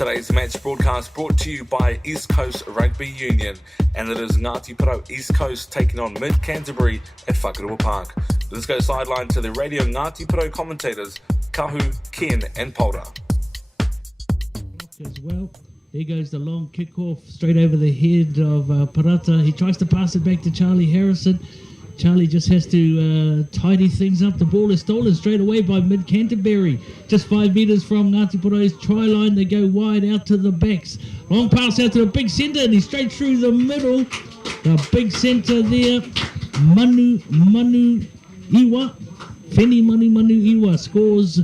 Today's match broadcast brought to you by East Coast Rugby Union, and it is Ngāti Porou East Coast taking on Mid-Canterbury at Whakarua Park. Let's go sideline to the radio Ngāti Porou commentators, Kahu, Ken and Paula. As well, there goes the long kick-off straight over the head of Parata. He tries to pass it back to Charlie Harrison. Charlie just has to tidy things up. The ball is stolen straight away by Mid-Canterbury. Just 5 metres from Ngāti Porou's try line. They go wide out to the backs. Long pass out to the big centre, and he's straight through the middle. The big centre there, Manu Iwa. Feni Manu Iwa scores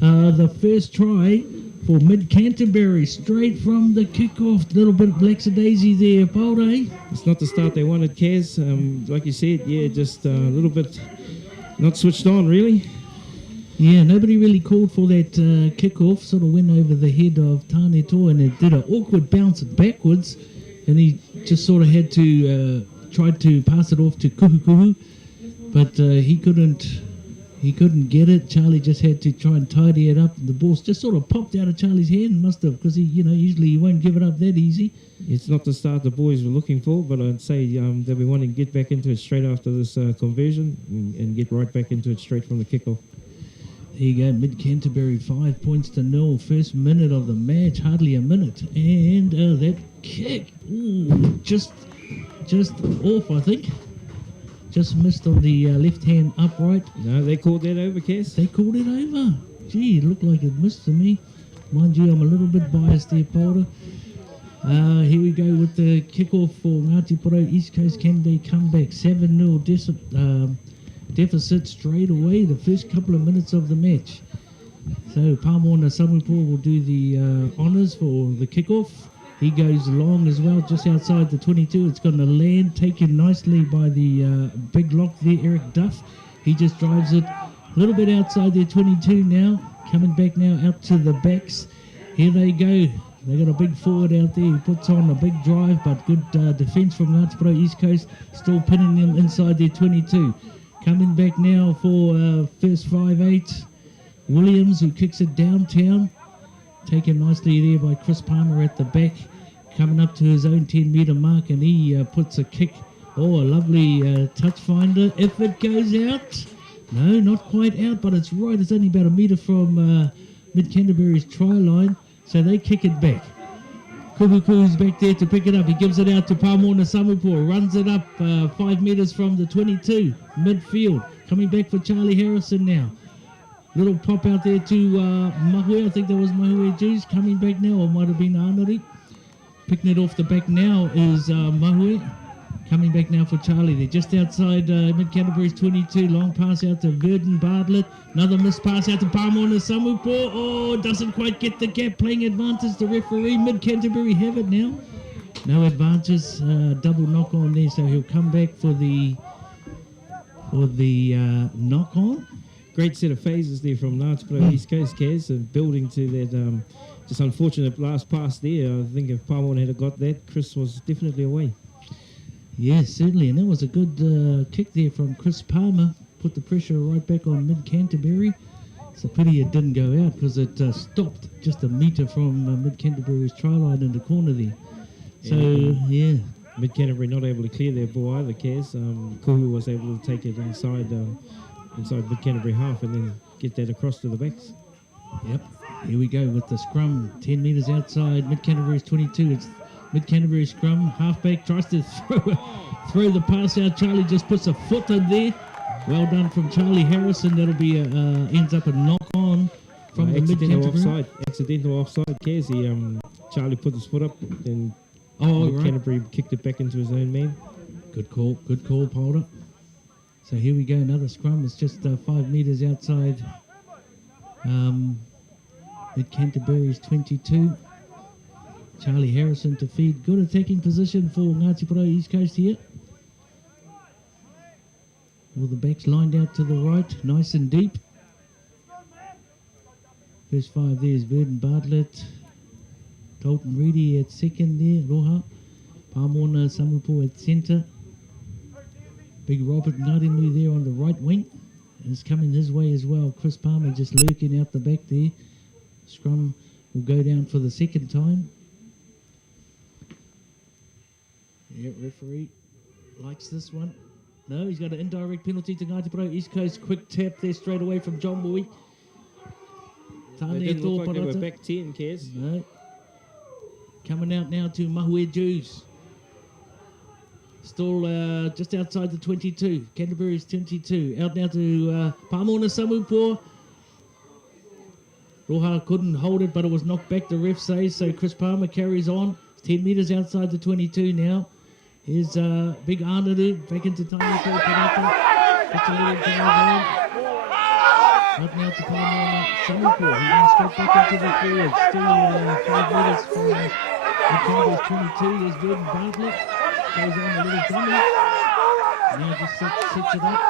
the first try for Mid-Canterbury, straight from the kick-off. A little bit lackadaisy there, Paul, eh? It's not the start they wanted, Kaz. Like you said, just a little bit not switched on, really. Yeah, nobody really called for that kick-off. Sort of went over the head of Tāneto, and it did an awkward bounce backwards, and he just sort of had to try to pass it off to Kuhu, but he couldn't get it. Charlie just had to try and tidy it up. The ball just sort of popped out of Charlie's hand, must have, because usually he won't give it up that easy. It's not the start the boys were looking for, but I'd say they'll be wanting to get back into it straight after this conversion and get right back into it straight from the kickoff. There you go, Mid-Canterbury 5 points to 0. First minute of the match, hardly a minute. And that kick, just off, I think. Just missed on the left hand upright. No, they called that over, Cass. They called it over. Gee, it looked like it missed to me. Mind you, I'm a little bit biased there, Paula. Here we go with the kickoff for Ngāti Porou East Coast. Can they come back? 7-0 deficit straight away, the first couple of minutes of the match. So Pāmoana Samupo will do the honours for the kickoff. He goes long as well, just outside the 22. It's going to land, taken nicely by the big lock there, Eric Duff. He just drives it a little bit outside their 22 now. Coming back now out to the backs. Here they go. They got a big forward out there. He puts on a big drive, but good defence from Ngāti Porou East Coast. Still pinning them inside their 22. Coming back now for first 5-8. Williams, who kicks it downtown. Taken nicely there by Chris Palmer at the back, coming up to his own 10-metre mark, and he puts a kick. Oh, a lovely touch finder. If it goes out, no, not quite out, but it's right. It's only about a metre from Mid-Canterbury's try line, so they kick it back. Kubuku's back there to pick it up. He gives it out to Pāmoana Samupo, runs it up 5 metres from the 22, midfield. Coming back for Charlie Harrison now. Little pop out there to Mahue. I think that was Mahue Juice coming back now, or might have been Anari. Picking it off the back now is Mahue. Coming back now for Charlie. They're just outside Mid-Canterbury's 22. Long pass out to Verdon Bartlett. Another missed pass out to Pāmoana Samupo. Oh, doesn't quite get the gap. Playing advantage. The referee, Mid-Canterbury have it now. No advantage. Double knock on there, so he'll come back for the knock on. Great set of phases there from Ngāti Porou East Coast, Kaz, and building to that just unfortunate last pass there. I think if Pāmoana had got that, Chris was definitely away. Yes, certainly, and that was a good kick there from Chris Palmer. Put the pressure right back on Mid-Canterbury. It's a pity it didn't go out because it stopped just a metre from Mid-Canterbury's try line in the corner there. So, yeah. Mid-Canterbury not able to clear their ball either, Kaz. Kuhu was able to take it inside Mid-Canterbury half and then get that across to the backs. Yep, here we go with the scrum. 10 metres outside Mid-Canterbury's 22. It's Mid-Canterbury scrum. Halfback tries to throw the pass out. Charlie just puts a foot in there. Well done from Charlie Harrison. That'll be ends up a knock on from the Mid-Canterbury. Accidental offside. Kaz, Charlie put his foot up and Mid-Canterbury kicked it back into his own man. Good call, Polder. So here we go, another scrum. It's just 5 metres outside Mid-Canterbury's 22. Charlie Harrison to feed. Good attacking position for Ngāti Porou East Coast here. All the backs lined out to the right, nice and deep. First 5 there is Verdon Bartlett. Colton Reedy at second there, Roha. Pāmoana Samupo at centre. Big Robert Ngarimu there on the right wing. And it's coming his way as well. Chris Palmer just lurking out the back there. Scrum will go down for the second time. Yeah, referee likes this one. No, he's got an indirect penalty to Ngāti Porou East Coast. Quick tap there straight away from John Boy. It didn't look like they were back 10, Kaz. No. Coming out now to Mahue Jews. Still just outside the 22. Canterbury's 22. Out now to Pamona Samupo. Roha couldn't hold it, but it was knocked back, the ref says. So Chris Palmer carries on. 10 metres outside the 22 now. Here's Big Arnadu back into Tani Porata. Gets a little down. Up now to Palmer Samupo. He runs straight back into the forward. Still 5 metres from the Canterbury's 22. There's Gordon Bartlett. Goes on a little dummy. Now just sets it up.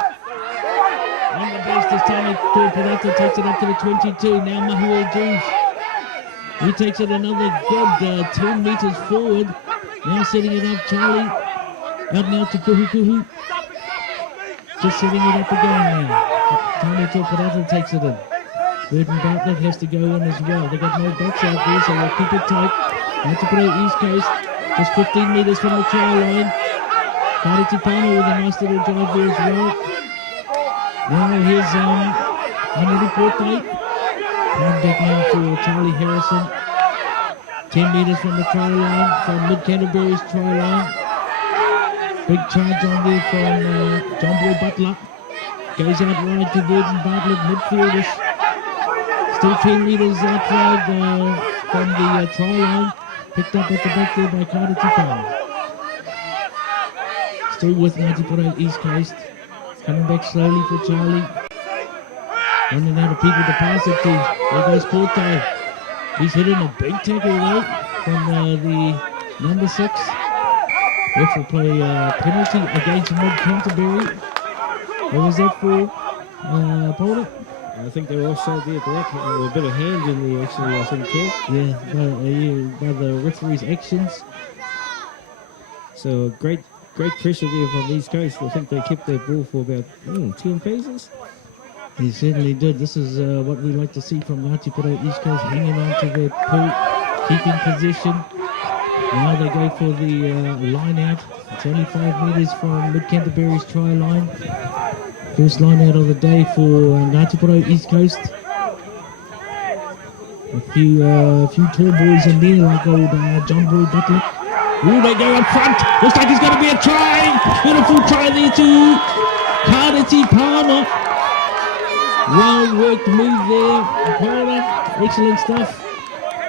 On the base this time, Porata takes it up to the 22. Now Mahue Jews. He takes it another good 10 metres forward. Now setting it up, Charlie. Out now to Kuhu. Just setting it up again now. Tani Porata takes it in. Burton Bartlett has to go in as well. They got no backs out there, so they'll keep it tight. Ngāti Porou East Coast. Just 15 metres from the try line. Kariti Palmer with a nice little drive there as well. Now here's Anadu Portai. Coming back now for Charlie Harrison. 10 metres from the try line, from Mid-Canterbury's try line. Big charge on there from John Boy Butler. Goes out wide to Gordon Bartlett, midfieldish. Still 10 metres outside from the try line. Picked up at the back there by Kariti Palmer. Still with Ngāti Porou East Coast. Coming back slowly for Charlie. Running out of people to pass it to. There goes Portai. He's hitting a big tackle though from the number 6. Ref will play a penalty against Mid-Canterbury. What was that for, Paula? I think they were offside there at the back. There were a bit of hand in there actually, I think, Kev. By the referee's actions. So great pressure there from East Coast. I think they kept their ball for about 10 phases. He certainly did. This is what we like to see from Ngāti Porou East Coast, hanging on to their pool, keeping possession. Now they go for the line out. It's only 5 metres from Mid-Canterbury's try line. First line out of the day for Ngāti Porou East Coast. A few tall boys in there, like old John Boy Butler. Ooh, they go up front. Looks like it's going to be a try. Beautiful try there to Kariti Palmer. Well worked move there, Paula. Excellent stuff.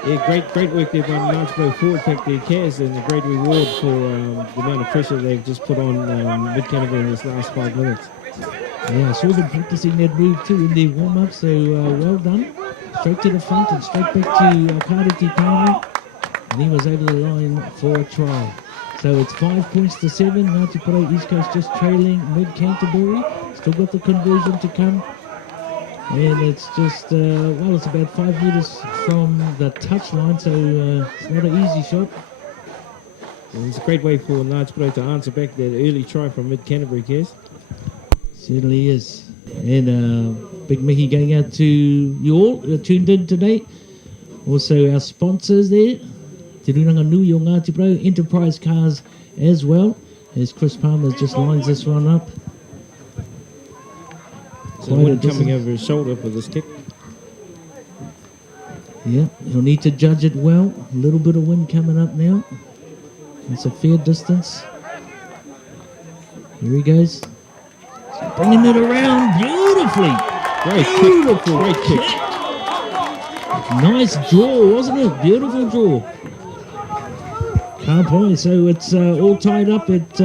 Yeah, great work there by Ngāti Porou forward pack there, Kaz, and a great reward for the amount of pressure they've just put on Mid-Canterbury in this last 5 minutes. Yeah, I saw them practicing that move too in their warm-up, so well done. Straight to the front and straight back to Kariti Palmer. And he was over the line for a try. So it's 5 points to 7. Ngāti Porou East Coast just trailing Mid-Canterbury. Still got the conversion to come. And it's just, it's about 5 metres from the touchline, so it's not an easy shot. Well, it's a great way for Ngāti Porou to answer back that early try from Mid-Canterbury, Kaz. Certainly is. And big Mickey going out to you all tuned in today. Also our sponsors there. Te Runanga Nui o Ngāti Porou, Enterprise Cars as well, as Chris Palmer just lines this one up. So one coming over his shoulder for this kick. Yeah, he'll need to judge it well. A little bit of wind coming up now. It's a fair distance. Here he goes. Bringing it around beautifully. Beautiful. Great kick. Nice draw, wasn't it? Beautiful draw. Can't point. So it's all tied up at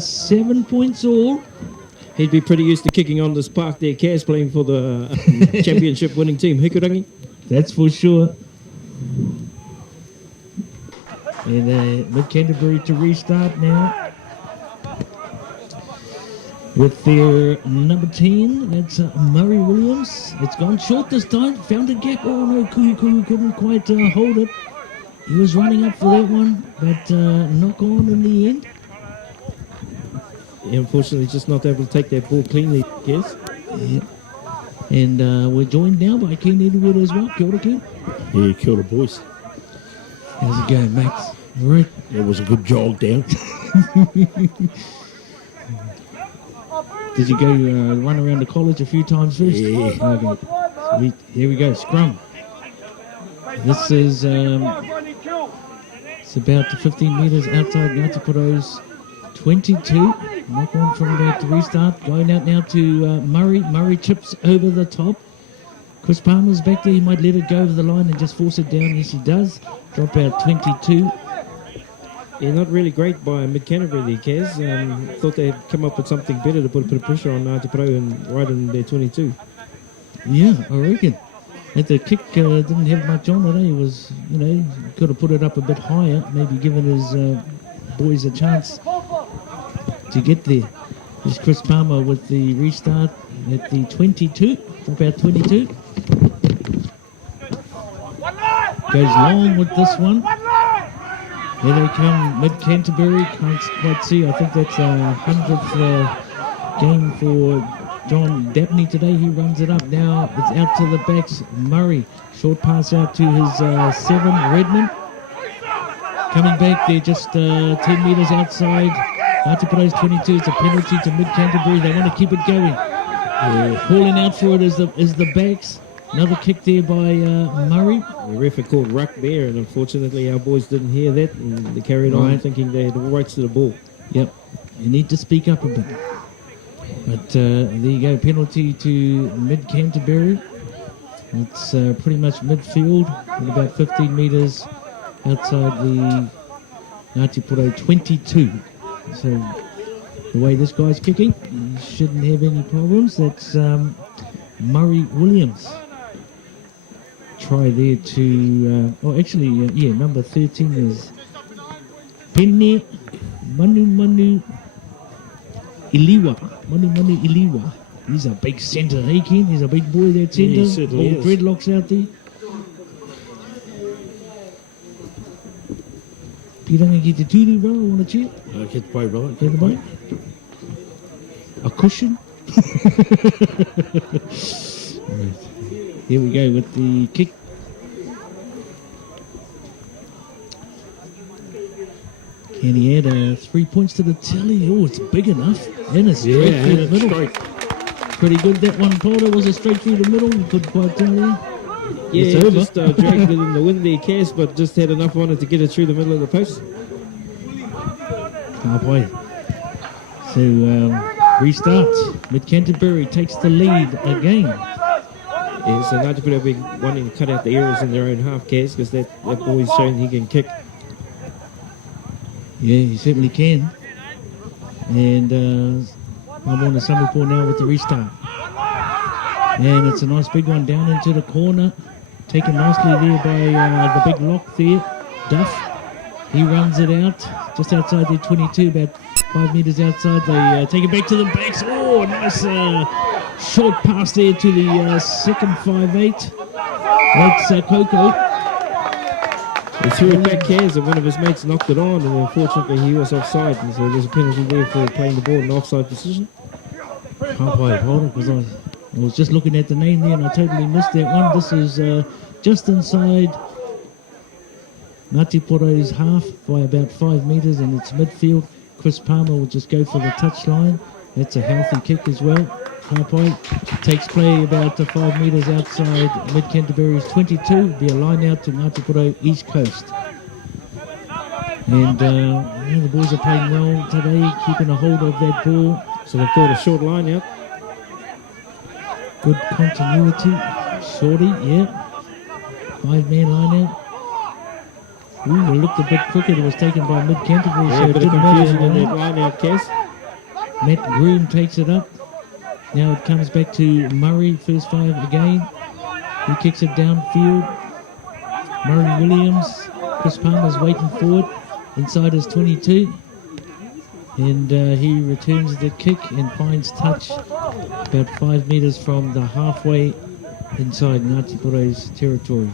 7 points all. He'd be pretty used to kicking on this park there, Kaz, playing for the championship winning team, Hikurangi. That's for sure. And Mid-Canterbury to restart now. With their number 10, that's Murray Williams. It's gone short this time. Found a gap. Oh no, Kuhu couldn't quite hold it. He was running up for that one, but knock on in the end. Yeah, unfortunately, just not able to take that ball cleanly, yes. Yeah. And we're joined now by Ken Edward as well. Kia ora, Ken. Yeah, kia ora, boys. How's it going, Max? All right. It was a good jog down. Did you go run around the college a few times first? Yeah. Okay. Sweet. Here we go, scrum. This is it's about 15 metres outside Ngāti Porot's 22. Knock on from about the restart. Going out now to Murray. Murray chips over the top. Chris Palmer's back there. He might let it go over the line and just force it down. Yes, he does. Drop out 22. Yeah, not really great by Mid-Canterbury there, Kaz. Thought they'd come up with something better to put a bit of pressure on Ngāti Porot and right in their 22. Yeah, I reckon. At the kick, didn't have much on it. He was, could have put it up a bit higher, maybe given his boys a chance to get there. Here's Chris Palmer with the restart at the 22, drop out 22. Goes long with this one. Here they come, Mid-Canterbury, can't quite see. I think that's a 100th game for John Dabney today. He runs it up now. It's out to the backs. Murray, short pass out to his 7, Redmond. Coming back, they're just 10 metres outside. Ngāti Porot's 22. It's a penalty to Mid-Canterbury. They want to keep it going. Calling out for it is the backs. Another kick there by Murray. The ref had called ruck there, and unfortunately our boys didn't hear that, and they carried on thinking they had all rights to the ball. Yep, you need to speak up a bit. But there you go, penalty to Mid-Canterbury. It's pretty much midfield, at about 15 metres outside the Ngāti Porot 22. So the way this guy's kicking, he shouldn't have any problems. That's Murray Williams. Try there to, number 13 is Pene Manu Iliwa. Manu Iliwa. He's a big centre, hey Ken? He's a big boy, that centre. Yeah, he certainly All is. dreadlocks out there. Piranga ki te tūru, bro, I want to cheer. Get the boat right. Get the boat. A cushion. Right. Here we go with the kick. And he had 3 points to the tally. Oh, it's big enough. And it's straight through the middle. Straight. Pretty good, that one, Porter. Was it straight through the middle? You couldn't quite tell there. Yeah, It's over. just dragged it in the wind there, Kaz, but just had enough on it to get it through the middle of the post. Oh boy. So, restart. Mid-Canterbury takes the lead again. Yeah, so Ngāti Porot have been wanting to cut out the errors in their own half, Kaz, because that boy's shown he can kick. Yeah, he certainly can. And I'm on the Summerpool now with the restart. And it's a nice big one down into the corner. Taken nicely there by the big lock there, Duff. He runs it out just outside their 22, about 5 metres outside. They take it back to the backs. Oh, nice short pass there to the second 5'8". That's Coco. He threw it back, Kaz, and one of his mates knocked it on, and unfortunately he was offside, and so there's a penalty there for playing the ball in an offside position. Can't play it, hold it, because I was just looking at the name there and I totally missed that one. This is just inside Ngāti Porot's half by about 5 metres, and it's midfield. Chris Palmer will just go for the touchline. That's a healthy kick as well. High takes play about 5 metres outside Mid-Canterbury's 22. Be a line out to Ngāti Porot East Coast. And the boys are playing well today, keeping a hold of that ball. So they've called a short line out. Good continuity. Shorty, yeah. 5-man line out. Ooh, it looked a bit crooked. It was taken by Mid-Canterbury, Yeah, so a it bit of didn't confusion in matter. that line out, Kaz. Matt Groom takes it up. Now it comes back to Murray, first 5 again. He kicks it downfield. Murray Williams. Chris Palmer's waiting for it inside his 22. And he returns the kick and finds touch about 5 metres from the halfway inside Ngāti Porot's territory.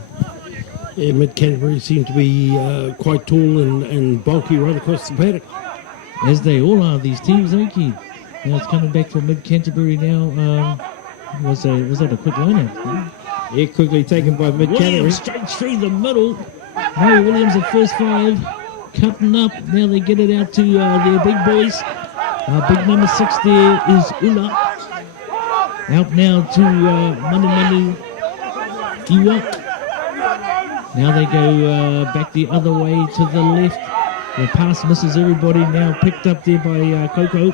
Yeah, Mid-Canterbury seem to be quite tall and bulky right across the paddock. As they all are, these teams, ain't you? Now it's coming back from Mid-Canterbury now. Was that a quick lineup? Yeah, quickly taken by mid-Canterbury. Williams straight through the middle. Murray Williams the first 5. Cutting up. Now they get it out to their big boys. Big number 6 there is Ula. Out now to Manu Iwa. Now they go back the other way to the left. The pass misses everybody. Now picked up there by Coco.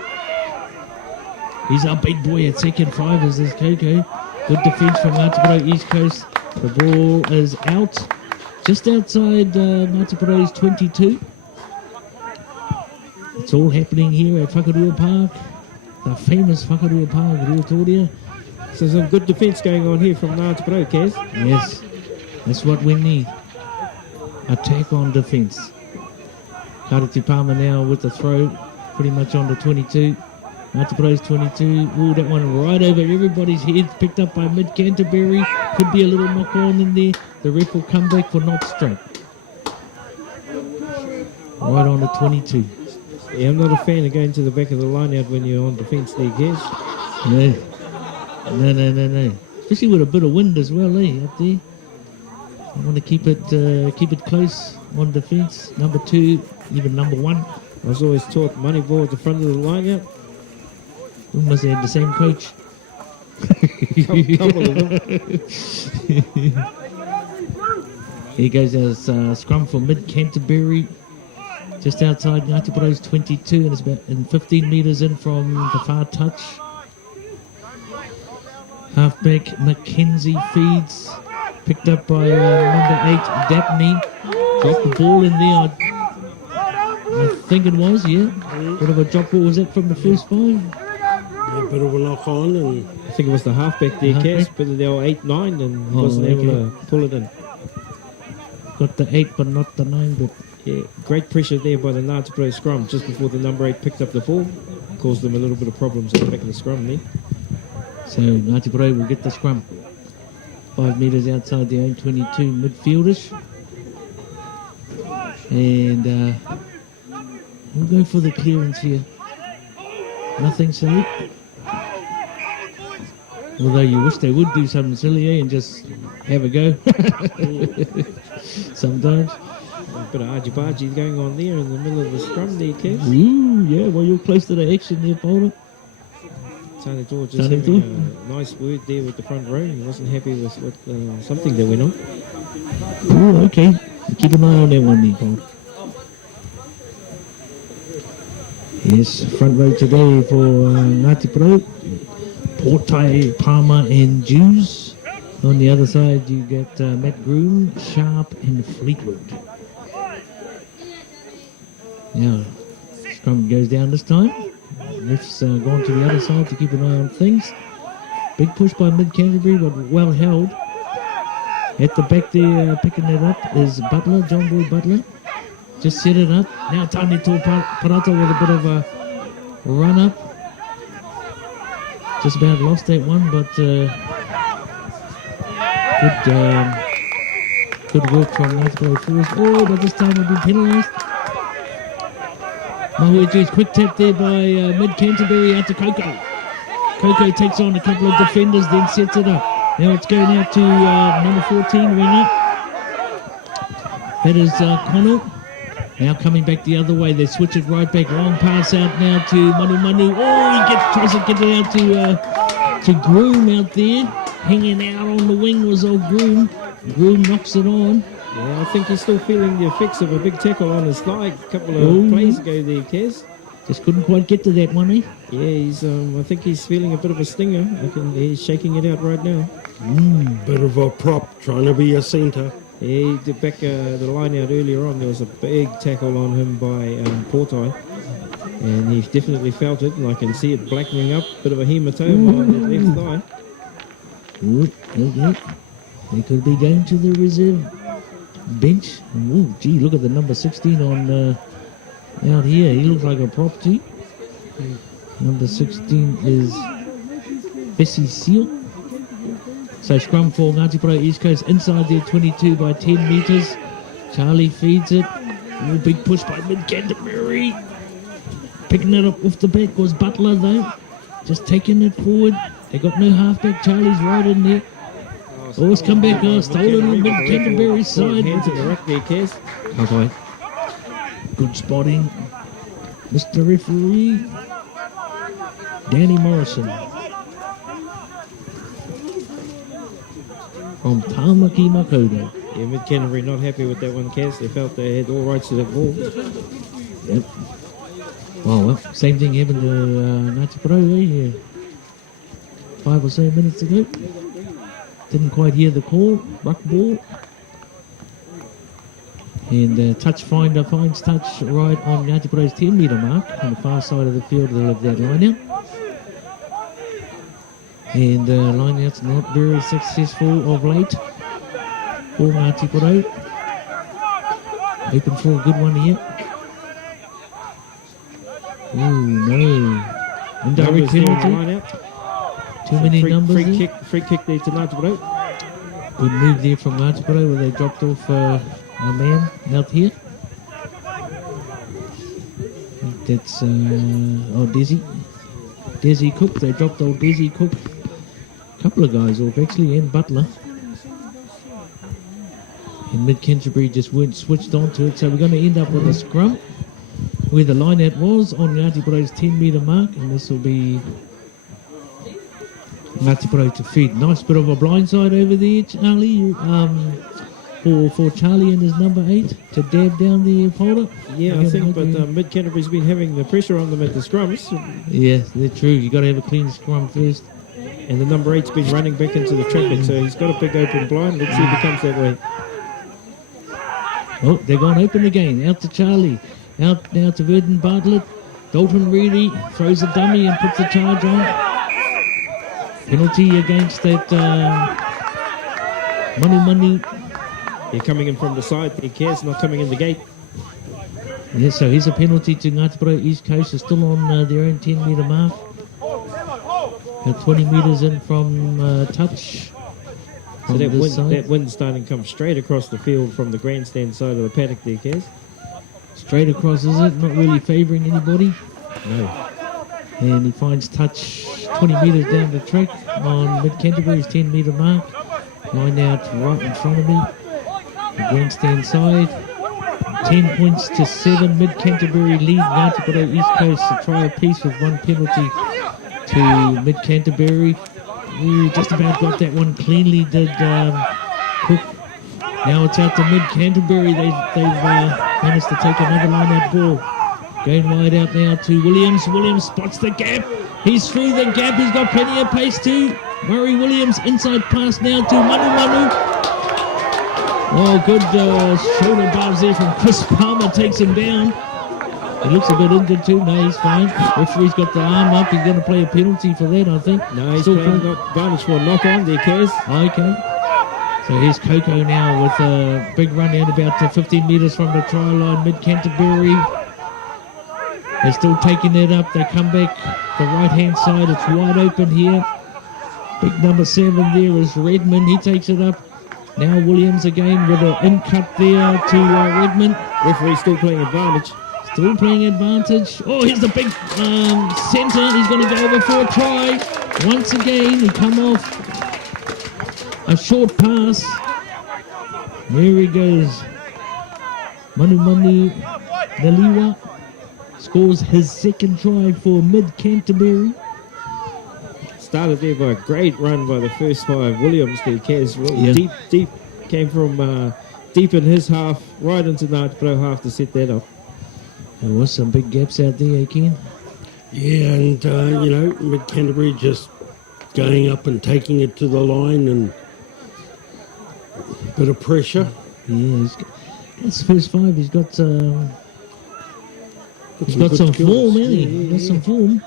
He's our big boy at second 5 is this Coco. Good defence from Ngāti East Coast. The ball is out. Just outside Ngāti 22. It's all happening here at Whakarua Park. The famous Whakarua Park, Ruatoria. So some good defence going on here from Ngāti Kaz. Yes, that's what we need. Attack on defence. Karati Palmer now with the throw, pretty much on the 22. Ngāti 22. Ooh, that one right over everybody's head, picked up by mid-Canterbury. Could be a little knock-on in there. The ref will come back for not strike. Right on the 22. Yeah, I'm not a fan of going to the back of the line out when you're on defence there, Kaz. No. Especially with a bit of wind as well, up there. I want to keep it close on defence. Number 2, even number 1. I was always taught money ball at the front of the line out. We must have had the same coach. Couple of them. Here goes our scrum for mid-Canterbury. Just outside Ngāti 22, and it's about 15 metres in from the far touch. Halfback Mackenzie feeds. Picked up by number 8, Dabney. Dropped the ball in there. I think it was, yeah. Bit of a drop ball. Was that from the first 5? A bit of a knock on, and I think it was the halfback there, Kaz. But they were 8-9 and he wasn't able to pull it in. Got the 8 but not the 9, but yeah, great pressure there by the Ngāti scrum just before the number 8 picked up the ball. Caused them a little bit of problems at the back of the scrum there. So Ngāti will get the scrum. 5 metres outside the own 22 midfielders. And we'll go for the clearance here. Nothing silly. Although you wish they would do something silly, and just have a go. Sometimes. A bit of argy-bargy going on there in the middle of the scrum there, Kaz. Ooh, yeah, well, you're close to the action there, Paula. Tony George just having a nice word there with the front row. He wasn't happy with what, something that went on. Ooh, okay. Keep an eye on that one there, Paul. Yes, front row today for Ngāti Portai, Palmer and Jews. On the other side you get Matt Groom, Sharp and Fleetwood. Now, scrum goes down this time. Ref's gone to the other side to keep an eye on things. Big push by mid-Canterbury, but well held. At the back there, picking it up is Butler, John Boy Butler. Just set it up. Now Tani Parata with a bit of a run up. Just about lost that one, but good work from Ngāti Force. Oh, but this time we'll be penalised. Mahuiju's quick tap there by mid-Canterbury out to Coco. Coco takes on a couple of defenders, then sets it up. Now it's going out to number 14, Winger. That is Connell. Now coming back the other way, they switch it right back. Long pass out now to Manu. Oh, he tries to get it out to Groom out there. Hanging out on the wing was old Groom. Groom knocks it on. Yeah, I think he's still feeling the effects of a big tackle on his thigh a couple of plays ago there, Kaz. Just couldn't quite get to that one, eh? Yeah, he's. I think he's feeling a bit of a stinger. He's shaking it out right now. Bit of a prop, trying to be a centre. Yeah, he did back the line out earlier on. There was a big tackle on him by Portai. And he definitely felt it, and I can see it blackening up. Bit of a hematoma on that left thigh. Okay. They could be going to the reserve bench. Oh, gee, look at the number 16 on out here. He looks like a prop too. Number 16 is Bessie Seal. So scrum for Ngāti East Coast inside their 22 by 10 metres. Charlie feeds it. Oh, big push by mid-Canterbury. Picking it up off the back was Butler though. Just taking it forward. They got no halfback. Charlie's right in there. Oh, it's come back. Stolen on Canterbury's side. Hands in the ruck there, Kaz. Okay. Good spotting. Mr. Referee, Danny Morrison. From Tamaki Makoto. Yeah, Mid-Canterbury not happy with that one, Kaz. They felt they had all rights to that ball. Yep. Oh, well, same thing happened to Ngāti Porou, 5 or so minutes ago. Didn't quite hear the call. Ruck ball. And touch finder finds touch right on Ngāti Porou's 10 metre mark on the far side of the field. They'll have that line out. And line out's not very successful of late for Ngāti Porou. Open for a good one here. Ooh, no. Indirect penalty. Too many numbers there. Free kick there to Ngāti Porou. Good move there from Ngāti Porou where they dropped off a man out here. I think that's Desi Cook. They dropped old Desi Cook. A couple of guys off actually, and Butler. And Mid-Canterbury just weren't switched onto it, so we're going to end up with a scrum where the line out was on Ngāti Porou's 10 metre mark, and this will be Ngāti Porou to feed. Nice bit of a blindside over there, Charlie. For Charlie and his number 8 to dab down the folder. Yeah, I think, but Mid-Canterbury's been having the pressure on them at the scrums. Yeah, they're true. You got to have a clean scrum first. And the number 8's been running back into the traffic, so he's got a big open blind. Let's see if he comes that way. Oh, they're gone open again. Out to Charlie. Out now to Verdon Bartlett. Dalton Reedy throws a dummy and puts the charge on. Penalty against that Manu. They're coming in from the side. He cares, not coming in the gate. Yeah, so here's a penalty to Ngāti Porou East Coast. They're still on their own 10 metre mark. 20 metres in from touch. So that wind's starting to come straight across the field from the grandstand side of the paddock there, Kaz. Straight across, is it? Not really favouring anybody. No. And he finds touch 20 metres down the track on Mid-Canterbury's 10 metre mark. Line out right in front of me. The grandstand side. 10 points to 7. Mid-Canterbury lead Ngāti Porou East Coast a try apiece with one penalty to Mid-Canterbury. Just about got that one cleanly, did Cook. Now it's out to Mid-Canterbury. They've managed to take another line-out ball. Going wide out now to Williams. Williams spots the gap. He's through the gap. He's got plenty of pace too. Murray Williams inside pass now to Manu. Oh, good shoulder bars there from Chris Palmer. Takes him down. He looks a bit injured too. No, he's fine. Referee's got the arm up. He's going to play a penalty for that, I think. No, he's playing advantage for a knock-on there, Kaz. Okay. So here's Coco now with a big run out about 15 metres from the try line. Mid-Canterbury. They're still taking it up. They come back the right-hand side. It's wide open here. Big number 7 there is Redmond. He takes it up. Now Williams again with an in-cut there to Redmond. Referee still playing advantage. Still playing advantage. Oh, here's the big centre. He's going to go over for a try. Once again, he come off a short pass. There he goes. Manu Naliwa scores his second try for Mid-Canterbury. Started there by a great run by the first 5. Williams there, Kaz. Deep. Came from deep in his half, right into Ngāti Porou half to set that up. There was some big gaps out there, Ken. Yeah, and, Mid-Canterbury just going up and taking it to the line and a bit of pressure. Yeah, that's first 5. He's got some form, hasn't he? He's got some form.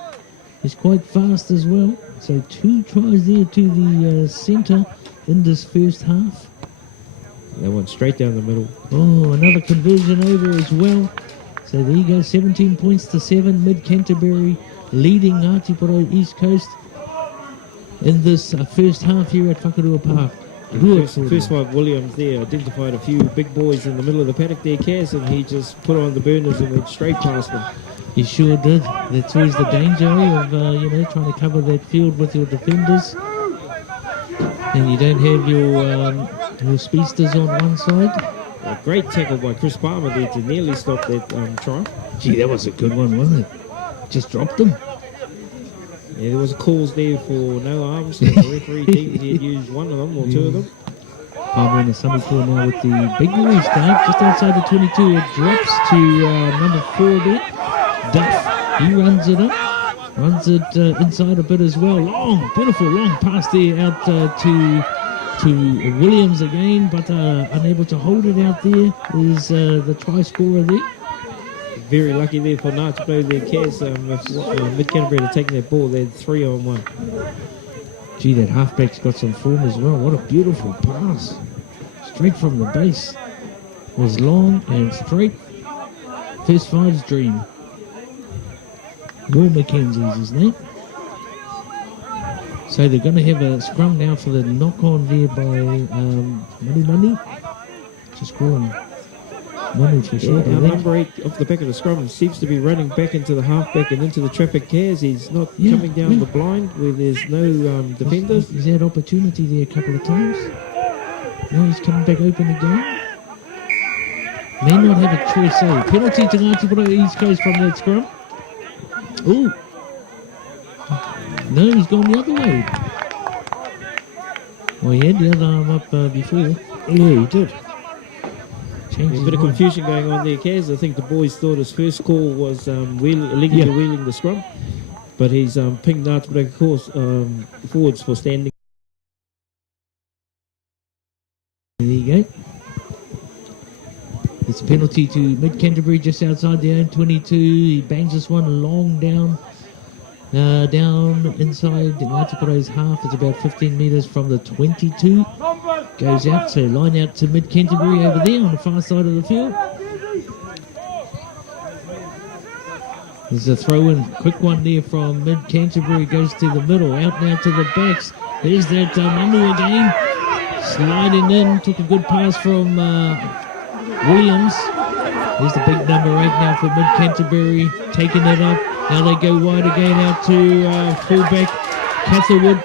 He's quite fast as well. So 2 tries there to the centre in this first half. That one straight down the middle. Oh, another conversion over as well. So there you go, 17 points to 7. Mid-Canterbury leading Ngāti Porou East Coast in this first half here at Whakarua Park. First five Williams there identified a few big boys in the middle of the paddock there, Kaz, and he just put on the burners and went straight past them. He sure did. That's always the danger of, trying to cover that field with your defenders. And you don't have your speedsters on one side. A great tackle by Chris Palmer there to nearly stop that try. Gee, that was a good one, wasn't it? Just dropped him. Yeah, there was calls there for no arms. The referee thinks he had used one of them or two of them. Palmer in the semi-floor now with the big restart just outside the 22. It drops to number 4 there. Duff, he runs it up, runs it inside a bit as well. Long, beautiful long pass there out to Williams again, but unable to hold it out there is the try scorer there. Very lucky there for Nart to play their Kaz. If Mid-Canterbury had taken that ball, they had 3-on-1. Gee, that halfback's got some form as well. What a beautiful pass. Straight from the base. Was long and straight. First five's dream. Will McKenzie's his name. So they're going to have a scrum now for the knock-on there by Money. Just calling Money for sure. Number 8 off the back of the scrum seems to be running back into the halfback and into the traffic Kaz. He's not coming down the blind where there's no defenders. He's had opportunity there a couple of times. Now he's coming back open again. May not have a choice, so penalty to Ngāti East Coast from that scrum. Ooh. No, he's gone the other way. Well, he had the other arm up before. Yeah, he did. A bit of confusion going on there, Kaz. I think the boys thought his first call was illegally wheeling the scrum, but he's pinged Ngāti course forwards for standing. There you go. It's a penalty to Mid-Canterbury just outside their own 22. He bangs this one long down inside Ngāti half. It's about 15 metres from the 22. Goes out, so line out to Mid-Canterbury over there on the far side of the field. There's a throw-in, quick one there from Mid-Canterbury. Goes to the middle, out now to the backs. There's that Mamu again. Sliding in, took a good pass from Williams. There's the big number 8 now for Mid-Canterbury, taking it up. Now they go wide again out to fullback Catherwood.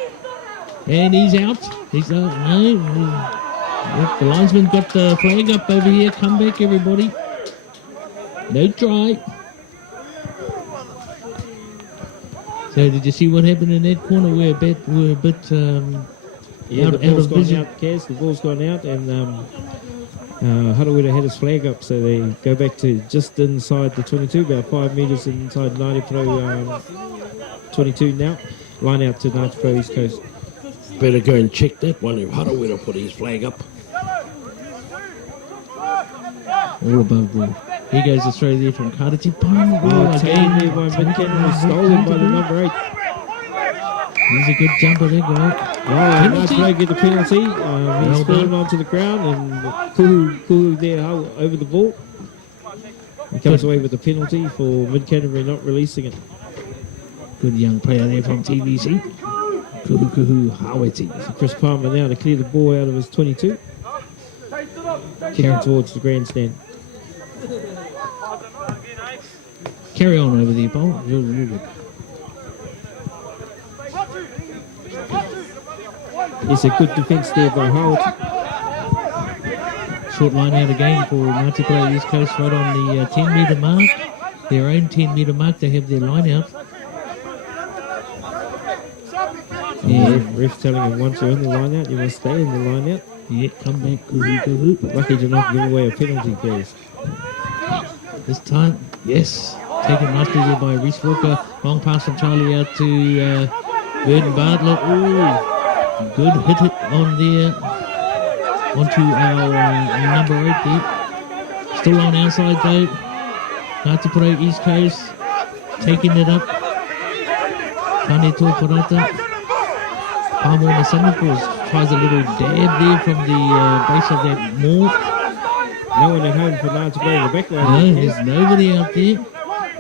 And he's out. He's out. No. The linesman got the flag up over here. Come back, everybody. No try. So did you see what happened in that corner? We're a bit the ball's gone out, Kaz. The ball's gone out, and Harawira had his flag up, so they go back to just inside the 22, about 5 metres inside Ngāti Pro 22 now. Line out to Ngāti Pro East Coast. Better go and check that one if Harawira put his flag up. All above board. Here goes the throw there from Karati Palmer. Again there by Mid-Canterbury, stolen by the number 8. He's a good jumper there, guy. Ngāti Pro get the penalty. He's fallen onto the ground, and Kuhu there over the ball. He comes away with the penalty for Mid-Canterbury not releasing it. Good young player there from TVC. Kuhu Haweti. So Chris Palmer now to clear the ball out of his 22. Kicking towards the grandstand. Carry on over there, Paul. You're good. It's a good defence there by Howard. Short line out again for Ngāti Pro East Coast right on the 10 metre mark. Their own 10 metre mark, they have their line out. Yeah, ref telling him once you're in the line out, you must stay in the line out. Yeah, come back, Kuhu. Lucky to not give away a penalty, please. This time, yes. Taken nicely there by Reece Walker. Long pass from Charlie out to Burden Bartlett. Ooh, good hit on there. Onto our number 8 there. Still on our side though. Ngāti Pro East Coast. Taking it up. Kaneto Parata. Palmer on the semi-pause. Tries a little dab there from the base of that maul. No one at home for Ngāti Pro in the back No, line. there's nobody out there.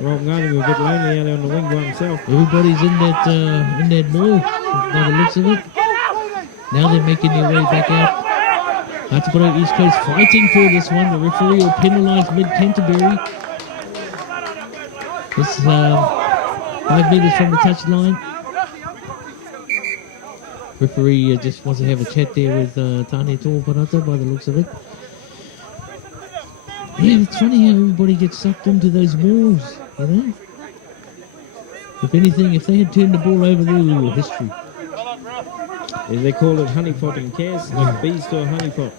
Rob Ngāti was a bit lonely out on the wing by himself. Everybody's in that maul by the looks of it. Now they're making their way back out. Canterbury East Coast fighting for this one. The referee will penalise Mid-Canterbury. This 5 metres from the touchline. Referee just wants to have a chat there with Tane Tōparata by the looks of it. Yeah, it's funny how everybody gets sucked into those walls, you know? If anything, if they had turned the ball over there, we were history. Yeah, they call it honeypotting, Kaz, like bees to a honeypot.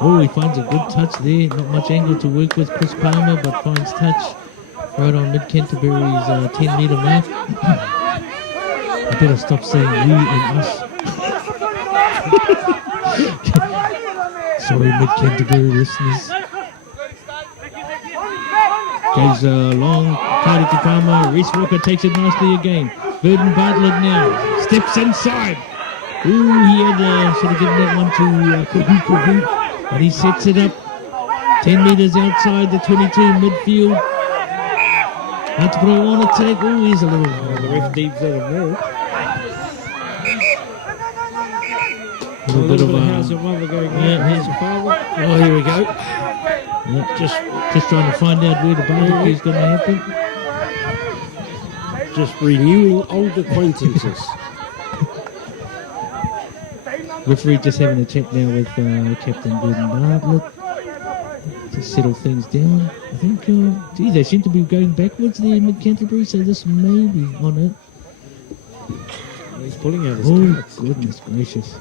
Oh, he finds a good touch there. Not much angle to work with, Chris Palmer, but finds touch right on Mid-Canterbury's 10-metre mark. I better stop saying we and us. Sorry, Mid-Canterbury listeners. Goes long, Cardi Palmer. Reese Walker takes it nicely again. Burden Bartlett now steps inside. Ooh, he had should have given that one to Kuhu, but he sets it up. 10 metres outside the 22 midfield. That's what I want to take. Ooh, he's a little. The ref deems that a more. A little bit of how's your mother going? How's your father? Oh, here we go. Yeah, just trying to find out where the barbecue's going to happen. Just renewing old acquaintances. Referee just having a chat now with Captain Burden Bartlett to settle things down. I think, they seem to be going backwards there in Mid-Canterbury, so this may be on it. He's pulling out his cards. Goodness gracious.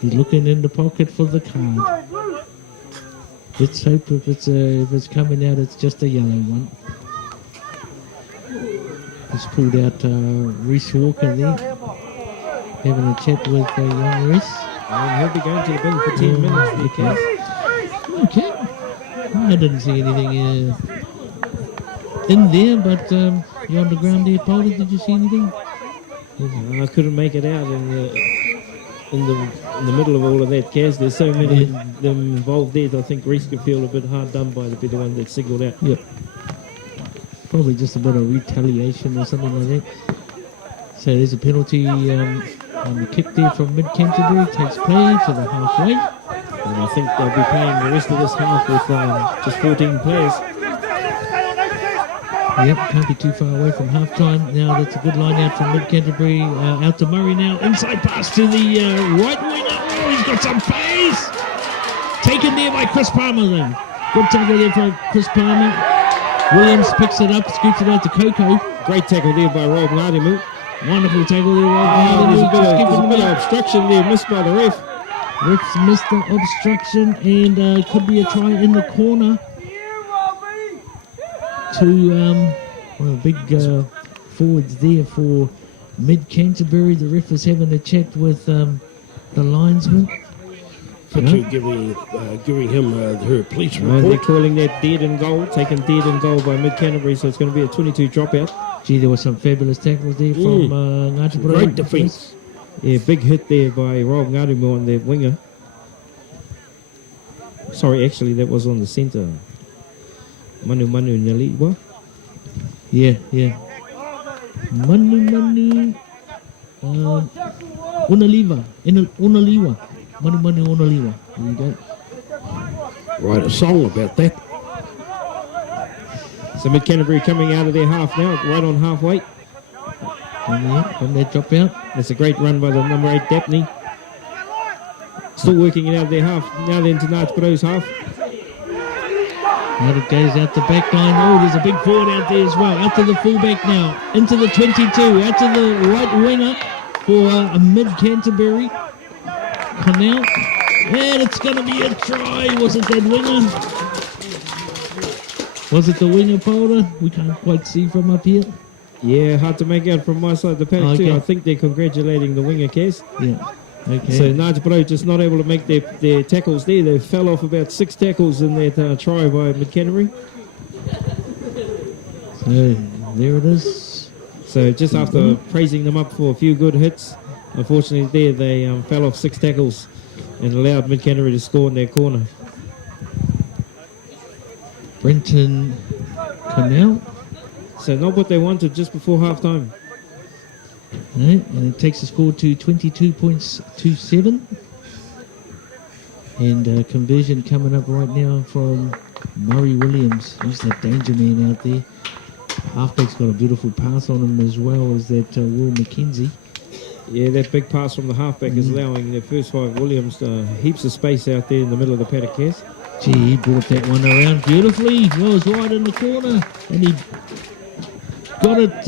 He's looking in the pocket for the card. Let's hope if it's coming out, it's just a yellow one. He's pulled out Reese Walker there, having a chat with young Reese. And he'll be going to the bin for 10 minutes. Okay. I didn't see anything in there, but you're on the ground there, Paul. Did you see anything? I couldn't make it out in the middle of all of that, Kaz. There's so many of them involved there that I think Reese could feel a bit hard done by to be the one that signalled out. Yep. Probably just a bit of retaliation or something like that. So there's a penalty on the kick there from Mid-Canterbury. Takes play to the halfway. And I think they'll be playing the rest of this half with just 14 players. Yep, can't be too far away from half-time. Now that's a good line out from Mid-Canterbury. Out to Murray now. Inside pass to the right winger. Oh, he's got some pace. Taken there by Chris Palmer then. Good tackle there for Chris Palmer. Williams picks it up, scoops it out to Coco. Great tackle there by Rob Ngadimu. Wonderful tackle there, Rob. There's a bit of obstruction there, missed by the ref. Ref's missed the obstruction, and could be a try in the corner to big forwards there for Mid-Canterbury. The ref is having a chat with the linesman. For giving him her police report. They're calling that dead in goal, taken dead in goal by Mid-Canterbury, so it's going to be a 22 dropout. Gee, there were some fabulous tackles there from Ngāti Porou. Great defence. Yeah, big hit there by Rob Ngātimu on the winger. Sorry, actually, that was on the centre. Manu Nyaliwa. Yeah. Manu. Unaliwa. Manu Unaliwa. There you go. Write a song about that. So Mid-Canterbury coming out of their half now, right on halfway. From that drop out. That's a great run by the number 8 Dapney. Still working it out of their half. Now then to Ngāti Porou's half. Now it goes out the back line. Oh, there's a big forward out there as well. Out to the fullback now. Into the 22. Out to the right winger for Mid-Canterbury. Connell. And it's going to be a try. Was it that winger? Was it the winger, Paula? We can't quite see from up here. Yeah, hard to make out from my side of the paddock too. I think they're congratulating the winger, Kes. Yeah. Okay. So Ngāti Porou just not able to make their tackles there. They fell off about 6 tackles in that try by Mid-Canterbury. So there it is. So just after praising them up for a few good hits, unfortunately there they fell off 6 tackles and allowed Mid-Canterbury to score in their corner. Brenton Connell. So not what they wanted just before half time. Right, and it takes the score to 22 points to 7. And conversion coming up right now from Murray Williams. He's the danger man out there. Halfback's got a beautiful pass on him as well as that Will McKenzie. Yeah, that big pass from the halfback is allowing the first 5 Williams heaps of space out there in the middle of the paddock, Cass. Gee, he brought that one around beautifully. It was right in the corner. And he got it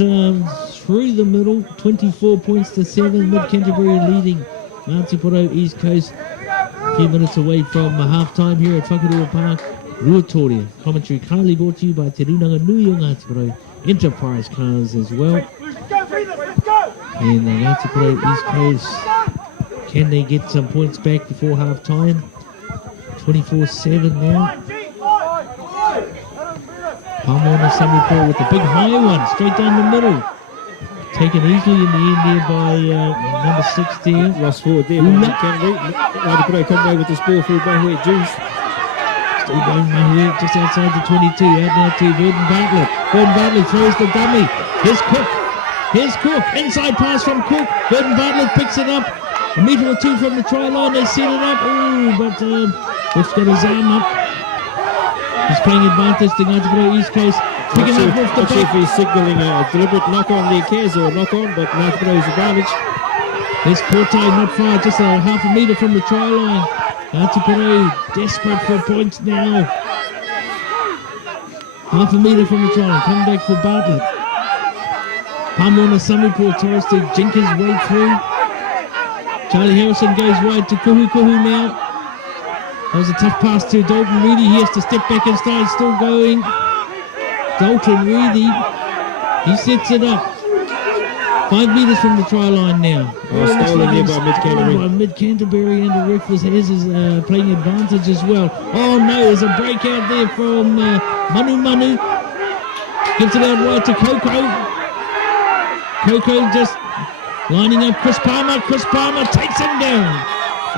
through the middle. 24 points to 7. Mid-Canterbury leading Ngāti Porou East Coast. A few minutes away from half-time here at Whakarua Park. Ruatoria. Commentary kindly brought to you by Te Runanga Nui o Ngāti Porou Enterprise Cars as well. And Ngāti Porou East Coast, can they get some points back before half-time? 24-7 now. Palmona Samipur with the big high one, straight down the middle. Taken easily in the end there by number 6 there. Lost forward there by Canterbury. Ngāti Porou combo with this ball through Bahue Juice. Still going Mahue just outside the 22. Out now to Verden Bartlett. Verden Bartlett throws the dummy. Here's Cook. Here's Cook. Inside pass from Cook. Verden Bartlett picks it up. A metre or two from the try line. They set it up. Ooh, but Cook's got his arm up. He's playing advantage to Ngāti Porou East Coast. Picking up off the back. If he's signalling a deliberate knock-on there, Kaz, or knock-on, but Ngāti Porou's advantage. There's Kortai not far, just a half a metre from the try line. Ngāti Porou desperate for points now. Half a metre from the try line. Come back for Bartlett. Palmona Samipur tries to jink his way through. Charlie Harrison goes wide to Kuhu now. That was a tough pass to Dalton Reedy. He has to step back inside, still going. Dalton Reedy, he sets it up. 5 metres from the try line now. Stolen there by Mid-Canterbury. By Mid-Canterbury, and the ref has his playing advantage as well. Oh no, there's a break out there from Manu. Gives it out wide to Coco. Coco just lining up Chris Palmer. Chris Palmer takes him down.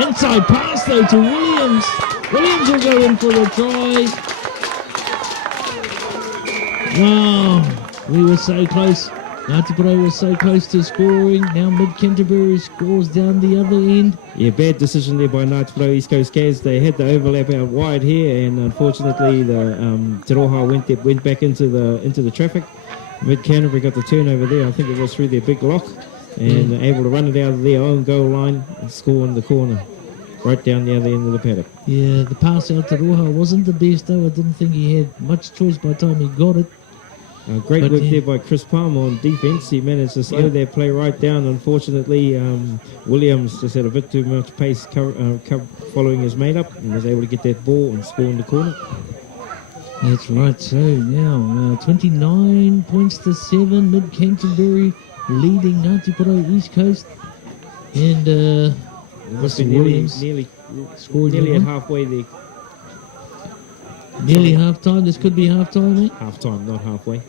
Inside pass though to Williams. Williams will go in for the try. Wow, we were so close. Ngāti Porou was so close to scoring. Now Mid-Canterbury scores down the other end. Yeah, bad decision there by Ngāti Porou East Coast Caz. They had the overlap out wide here, and unfortunately the Te Roha went back into the traffic. Mid-Canterbury got the turnover there. I think it was through their big lock, and able to run it out of their own goal line and score in the corner, right down the other end of the paddock. Yeah, the pass out to Roha wasn't the best though. I didn't think he had much choice by the time he got it. Great work there by Chris Palmer on defence. He managed to slow their play right down. Unfortunately, Williams just had a bit too much pace following his mate up and was able to get that ball and score in the corner. That's right. So now 29 points to 7. Mid-Canterbury leading Ngāti Porou East Coast. And must be nearly at halfway there. Nearly half-time. This could be half-time, eh? Half-time, not halfway.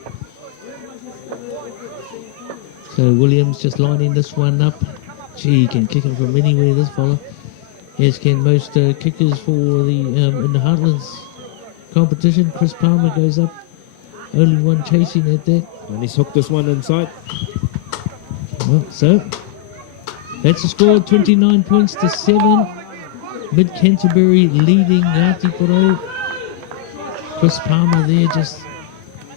So Williams just lining this one up. Gee, he can kick it from anywhere, this fella. As can most kickers for the in the Heartlands competition. Chris Palmer goes up. Only one chasing at that. And he's hooked this one inside. Well, so that's the score, 29 points to 7. Mid-Canterbury leading Ngāti Porou. Chris Palmer there just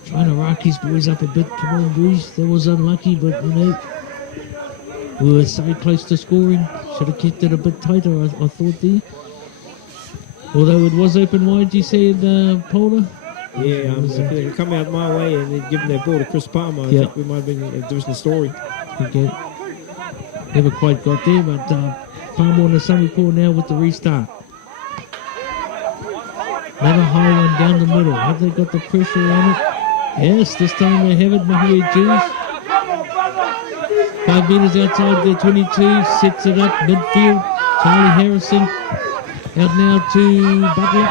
trying to rock his boys up a bit. Come on, boys. That was unlucky, but you know, we were so close to scoring. Should have kept it a bit tighter, I thought there. Although it was open wide, you said, Polder? Yeah, if they can come out my way and then give them their ball to Chris Palmer, I think we might have been a different story. Okay. Never quite got there, but Palmer on the Samipur now with the restart. Another high one down the middle. Have they got the pressure on it? Yes, this time they have it. Mahue Jews. 5 metres outside their 22. Sets it up midfield. Charlie Harrison. Out now to Butler.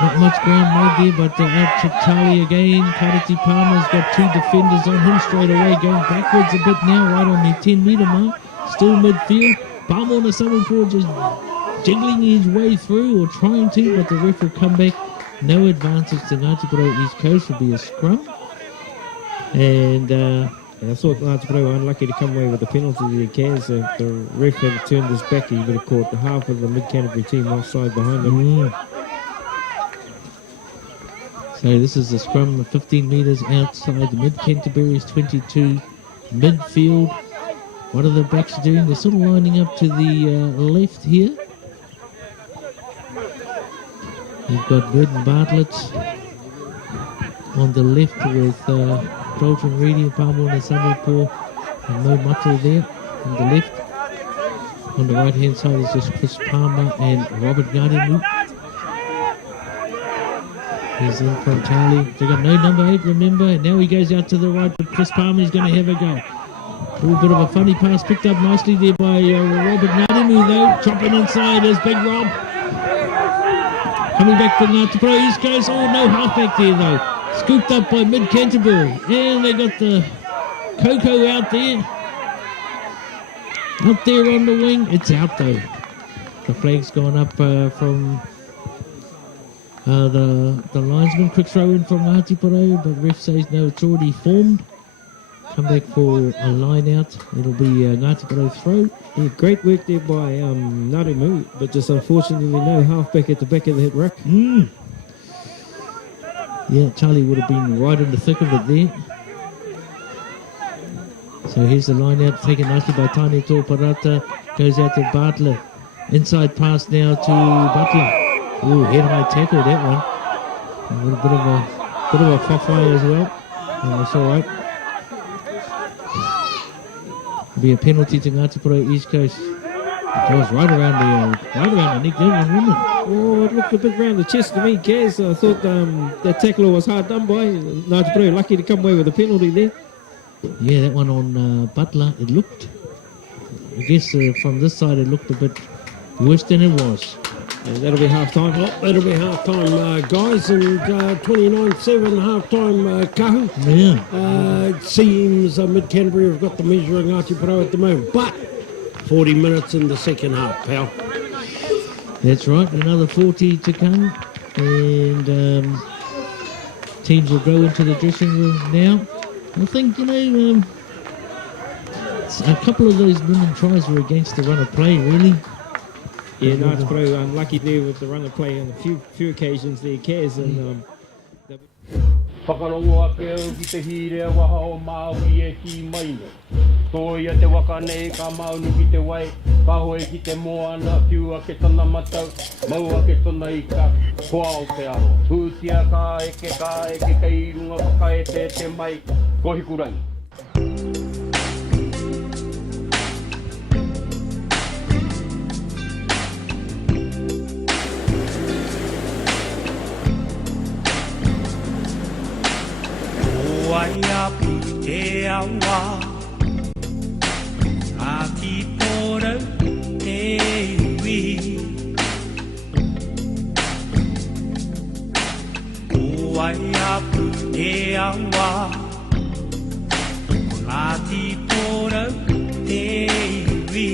Not much ground made there, but out to Charlie again. Karati Palmer's got 2 defenders on him straight away. Going backwards a bit now, right on the 10 metre mark. Still midfield. Palmer on the Samipur just jiggling his way through, or trying to, but the ref will come back. No advantage to Ngāti Porou East Coast. Will be a scrum. And I thought Ngāti Porou were unlucky to come away with the penalty there, Kaz. The ref had turned his back. He would have caught half of the mid-Canterbury team offside behind him. So this is the scrum 15 metres outside mid-Canterbury's 22 midfield. What are the backs doing? They're sort of lining up to the left here. You've got Burton Bartlett on the left with Dalton Reedy, Palmer and Samuel and Mo Matu there on the left. On the right hand side is just Chris Palmer and Robert Gardenu. He's in from Charlie. They got no number 8, remember. And now he goes out to the right, but Chris Palmer is going to have a go. A little bit of a funny pass picked up nicely there by Robert Gardenu though. Chopping inside is Big Rob. Coming back from Ngāti Porou East Coast. Oh, no halfback there though. Scooped up by mid-Canterbury. And they got the Coco out there. Up there on the wing. It's out though. The flag's gone up from the linesman. Quick throw in from Ngāti Porou, but ref says no, it's already formed. Come back for a line out. It'll be Ngāti Porou throw. Yeah, great work there by Narumu, but just unfortunately no halfback at the back of the hit ruck. Yeah, Charlie would have been right in the thick of it there. So here's the line out, taken nicely by Tane Tōparata. Goes out to Bartlett. Inside pass now to Butler. Ooh, head high tackle that one. A little bit of a fofway as well. That's all right. Be a penalty to Ngāti Porou East Coast. It was right around the neck there, wasn't it? Oh, it looked a bit round the chest to me, Kaz. I thought that tackler was hard done by. Ngāti Porou lucky to come away with a penalty there. Yeah, that one on Butler, it looked, I guess from this side it looked a bit worse than it was. And that'll be half time. Oh, that'll be half time, guys, and 29-7 half time, Kahu. Yeah. It seems mid-Canterbury have got the measure of Ngāti Porou at the moment, but 40 minutes in the second half, pal. That's right, another 40 to come, and teams will go into the dressing room now. I think, a couple of those winning tries were against the run of play, really. Yeah, Ngāti Porou unlucky there with the run of play on a few occasions there, Kaz, and Whakarongo a pēu ki te hire waha o Māui e ki maina. Tō ia te waka nei ka maunu ki te wai, ka hoe ki te moana, piua ke tana matau, maua ke tana ika, koa o te aro. Pūtia ka eke kei runga whakaete te mai, ko hikurangi. Waiapu te awa, Ngāti Porou te iwi. Waiapu te awa, Ngāti Porou te iwi.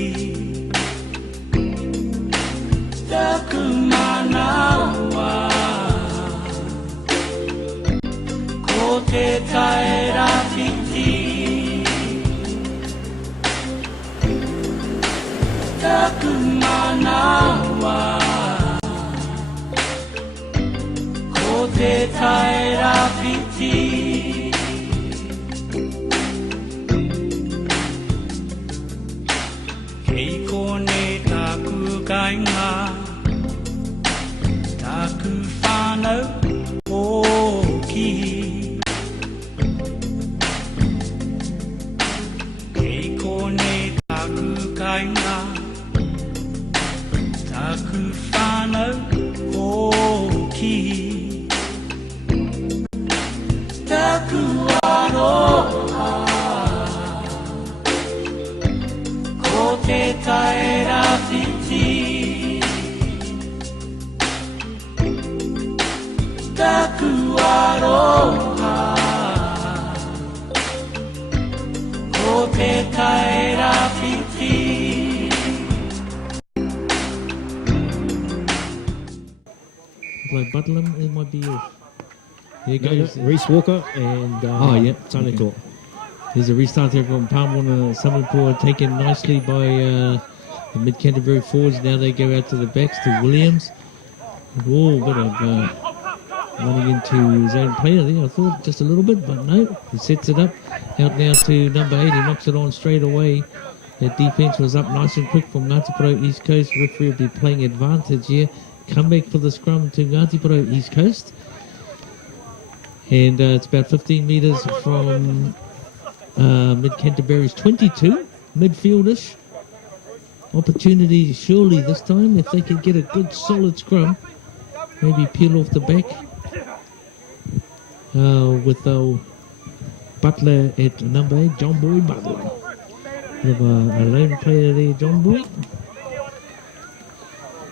Taku manawa, ko te tae rāwhiti. Taku manawa, ko te tae rāwhiti. Kei kone taku kainga, taku whānau o ki. Kainga, taku whānau o ki. Taku aroha, ko te tae rāwhiti. Taku aroha, ko te tae rāwhiti. Like Butler, it might be off. Here no, goes. Reece Walker and Oh, yeah. Tane Okay. Tō. There's a restart there from Palmona Samaipua, taken nicely by the mid-Canterbury forwards. Now they go out to the backs to Williams. Oh, bit of running into his own player there, I thought, just a little bit, but no. He sets it up. Out now to number 8. He knocks it on straight away. That defence was up nice and quick from Ngāti Porou East Coast. Referee will be playing advantage here. Come back for the scrum to Ngāti Porou East Coast. And it's about 15 metres from mid-Canterbury's 22. Midfieldish. Opportunity surely this time if they can get a good solid scrum. Maybe peel off the back. With Butler at number 8, John Boy Butler. Bit of a lone player there, John Boy.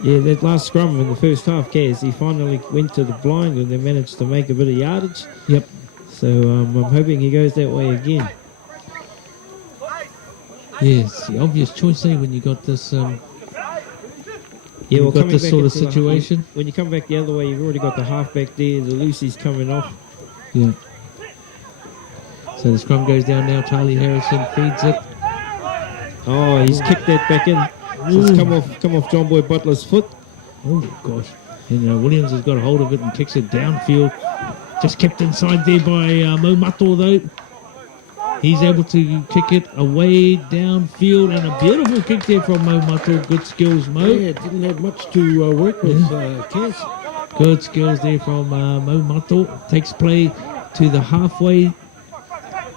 Yeah, that last scrum in the first half, Kaz, he finally went to the blind and they managed to make a bit of yardage. Yep. So I'm hoping he goes that way again. Yes, the obvious choice there when you got this. Yeah, well, got this back sort of into the- situation. when you come back the other way, you've already got the half back there. The Lucy's coming off. Yeah. So the scrum goes down now. Charlie Harrison feeds it. Oh, he's kicked that back in. So it's come off John Boy Butler's foot. Oh gosh. And Williams has got a hold of it and kicks it downfield. Just kept inside there by Mo Mato though. He's able to kick it away downfield, and a beautiful kick there from Mo Mato. Good skills, Mo. Yeah, didn't have much to work with, Kaz. Good skills there from Mo Mato. Takes play to the halfway.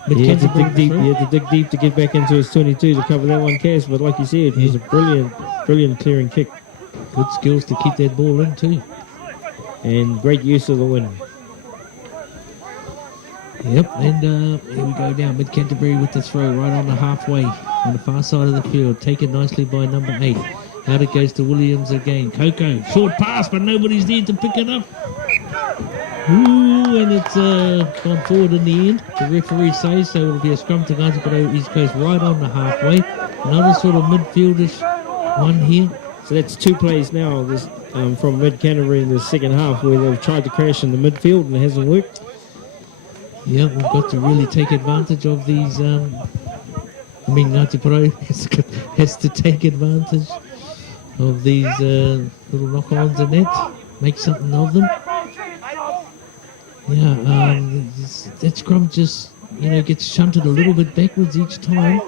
He had to Canterbury dig deep. through. He had to dig deep to get back into his 22 to cover that one, Kaz. But like you said, it was a brilliant clearing kick Good skills to keep that ball in too. and great use of the wind. Yep, and here we go down. Mid-Canterbury with the throw right on the halfway on the far side of the field. Taken nicely by number 8. Out it goes to Williams again. Coco, short pass, but nobody's there to pick it up. Ooh, and it's gone forward in the end. The referee says so. It'll be a scrum to Ngāti Porou East Coast right on the halfway. Another sort of midfieldish one here. So that's 2 plays now this, from mid-Canterbury in the second half where they've tried to crash in the midfield and it hasn't worked. Yeah, we've got to really take advantage of these. Ngāti Porou has to take advantage of these little knock-ons and that. Make something of them. Yeah, that scrum just, gets shunted a little bit backwards each time.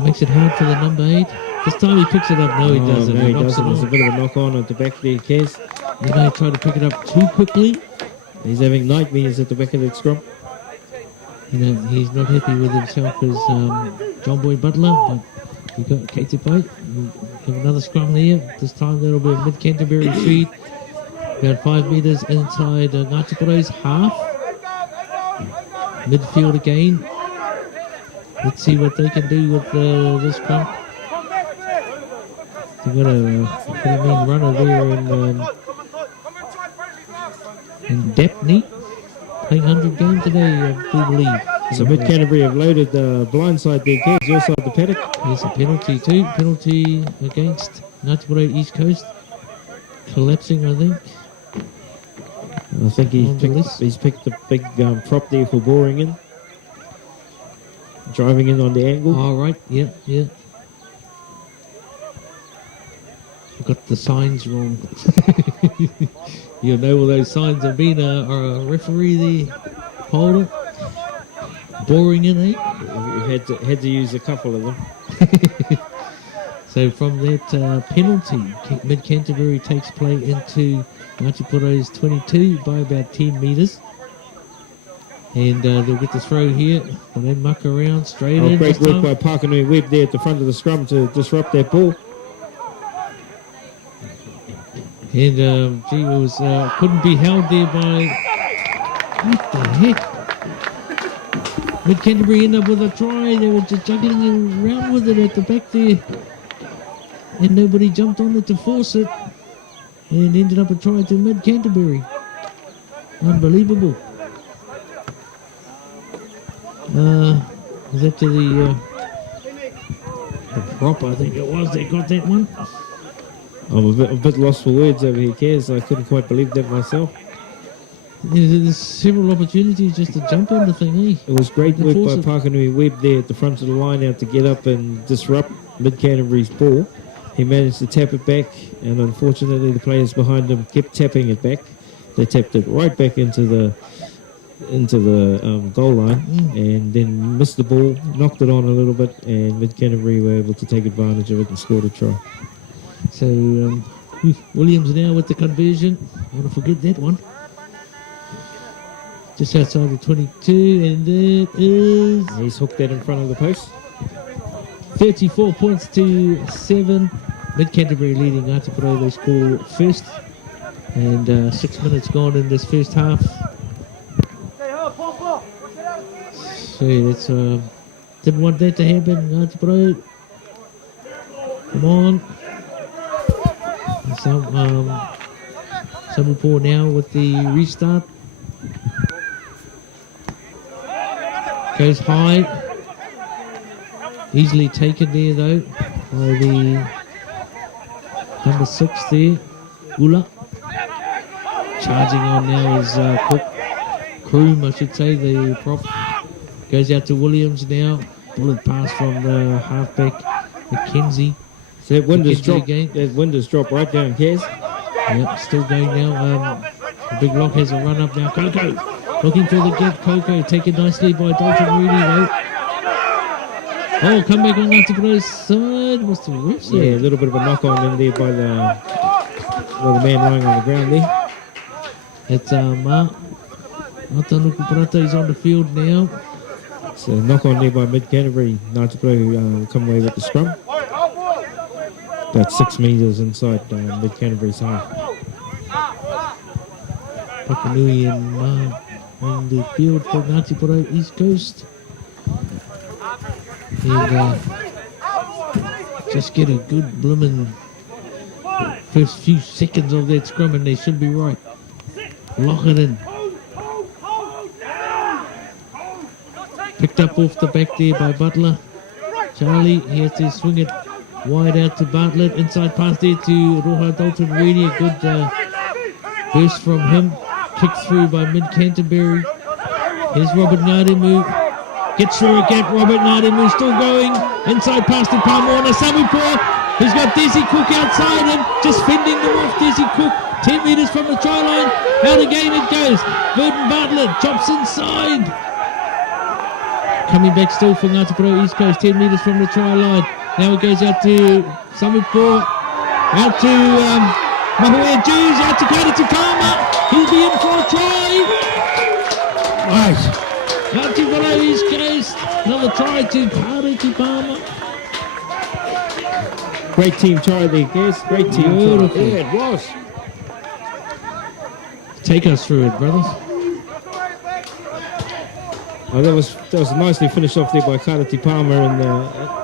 Makes it hard for the number 8. This time he picks it up. No, he doesn't. No, he knocks doesn't. it There's a off. bit of a knock-on at the back there, Kaz. Try to pick it up too quickly. He's having nightmares at the back of that scrum. He's not happy with himself as John Boy Butler, but we got Katie Pike. We have another scrum there. This time that'll be a mid-Canterbury feed. About 5 metres inside Ngāti Porou's half. Midfield again. Let's see what they can do with this scrum. They've got a pretty mean runner there in Dapney. Playing 100 games today, I do believe. So mid-Canterbury have loaded the blind side there, Kaz, your side the paddock. There's a penalty too. Penalty against Ngāti Porou East Coast. Collapsing, I think. I think he's picked the big prop there for boring in. Driving in on the angle. All right, yeah. I got the signs wrong. You know all those signs have been a referee there. Hold it. Boring in, eh? You had to use a couple of them. So from that penalty, mid-Canterbury takes play into Ngāti Porou's 22 by about 10 metres. And they'll get the throw here and then muck around straight in. Great this work time. by Parkinui Webb there at the front of the scrum to disrupt that ball. And it was couldn't be held there by. What the heck? Mid-Canterbury end up with a try. They were just juggling around with it at the back there. And nobody jumped on it to force it. And ended up a try to Mid-Canterbury. Unbelievable. Was that to the prop, I think it was. They got that one. I'm a bit lost for words over here, Kaz. I couldn't quite believe that myself. There's several opportunities just to jump on the thing, eh? It was great work Enforce by it. Pakanui Webb there at the front of the line out to get up and disrupt Mid-Canterbury's ball. He managed to tap it back, and unfortunately the players behind him kept tapping it back. They tapped it right back into the goal line and then missed the ball, knocked it on a little bit, and Mid-Canterbury were able to take advantage of it and scored a try. So Williams now with the conversion. I want to forget that one. Just outside the 22, and it is He's hooked that in front of the post. 34 points to 7. Mid-Canterbury leading Aotearoa. They score first, and 6 minutes gone in this first half. So that's didn't want that to happen. Aotearoa, come on. Some report now with the restart. Goes high. Easily taken there though by the number 6 there, Ula. Charging on now is Kroom, I should say, the prop. Goes out to Williams now. Bullet pass from the halfback, McKenzie. So that wind has McKenzie dropped. again. That wind has dropped right down, Kaz. Yep, still going now. The big lock has a run up now. Coco looking for the gap. Coco taken nicely by Dalton Rudy though. Oh, come back on Aotearoa's side. What's the ref say? Yeah, a little bit of a knock on in there by the man lying on the ground there. It's Matanuku Parata is on the field now. So knock on there by Mid-Canterbury. Aotearoa come away with the scrum. About 6 metres inside Mid-Canterbury's half. Pakanui and on the field for Aotearoa East Coast. And just get a good bloomin' first few seconds of that scrum and they should be right. Lock it in. Picked up off the back there by Butler. Charlie, he has to swing it wide out to Bartlett. Inside pass there to Roha Dalton Reedy. A good burst from him. Kicked through by Mid-Canterbury. Here's Robert Ngademu. Gets through a gap. Robert Ngademu still going. Inside pass to Palmona. Samipur. He's got Desi Cook outside him. Just fending them off. Desi Cook 10 metres from the try line. Out again it goes. Burton Bartlett chops inside. Coming back still for Aotearoa East Coast, 10 metres from the try line. Now it goes out to Samipur, out to Mahua Jews, out to Kata Palmer. He'll be in for a try. Nice. Aotearoa East Coast, another try to Kata Palmer. Great team try there, guys. Great team Beautiful. try. Yeah, it was. Take us through it, brothers. Oh, that was nicely finished off there by Karati Palmer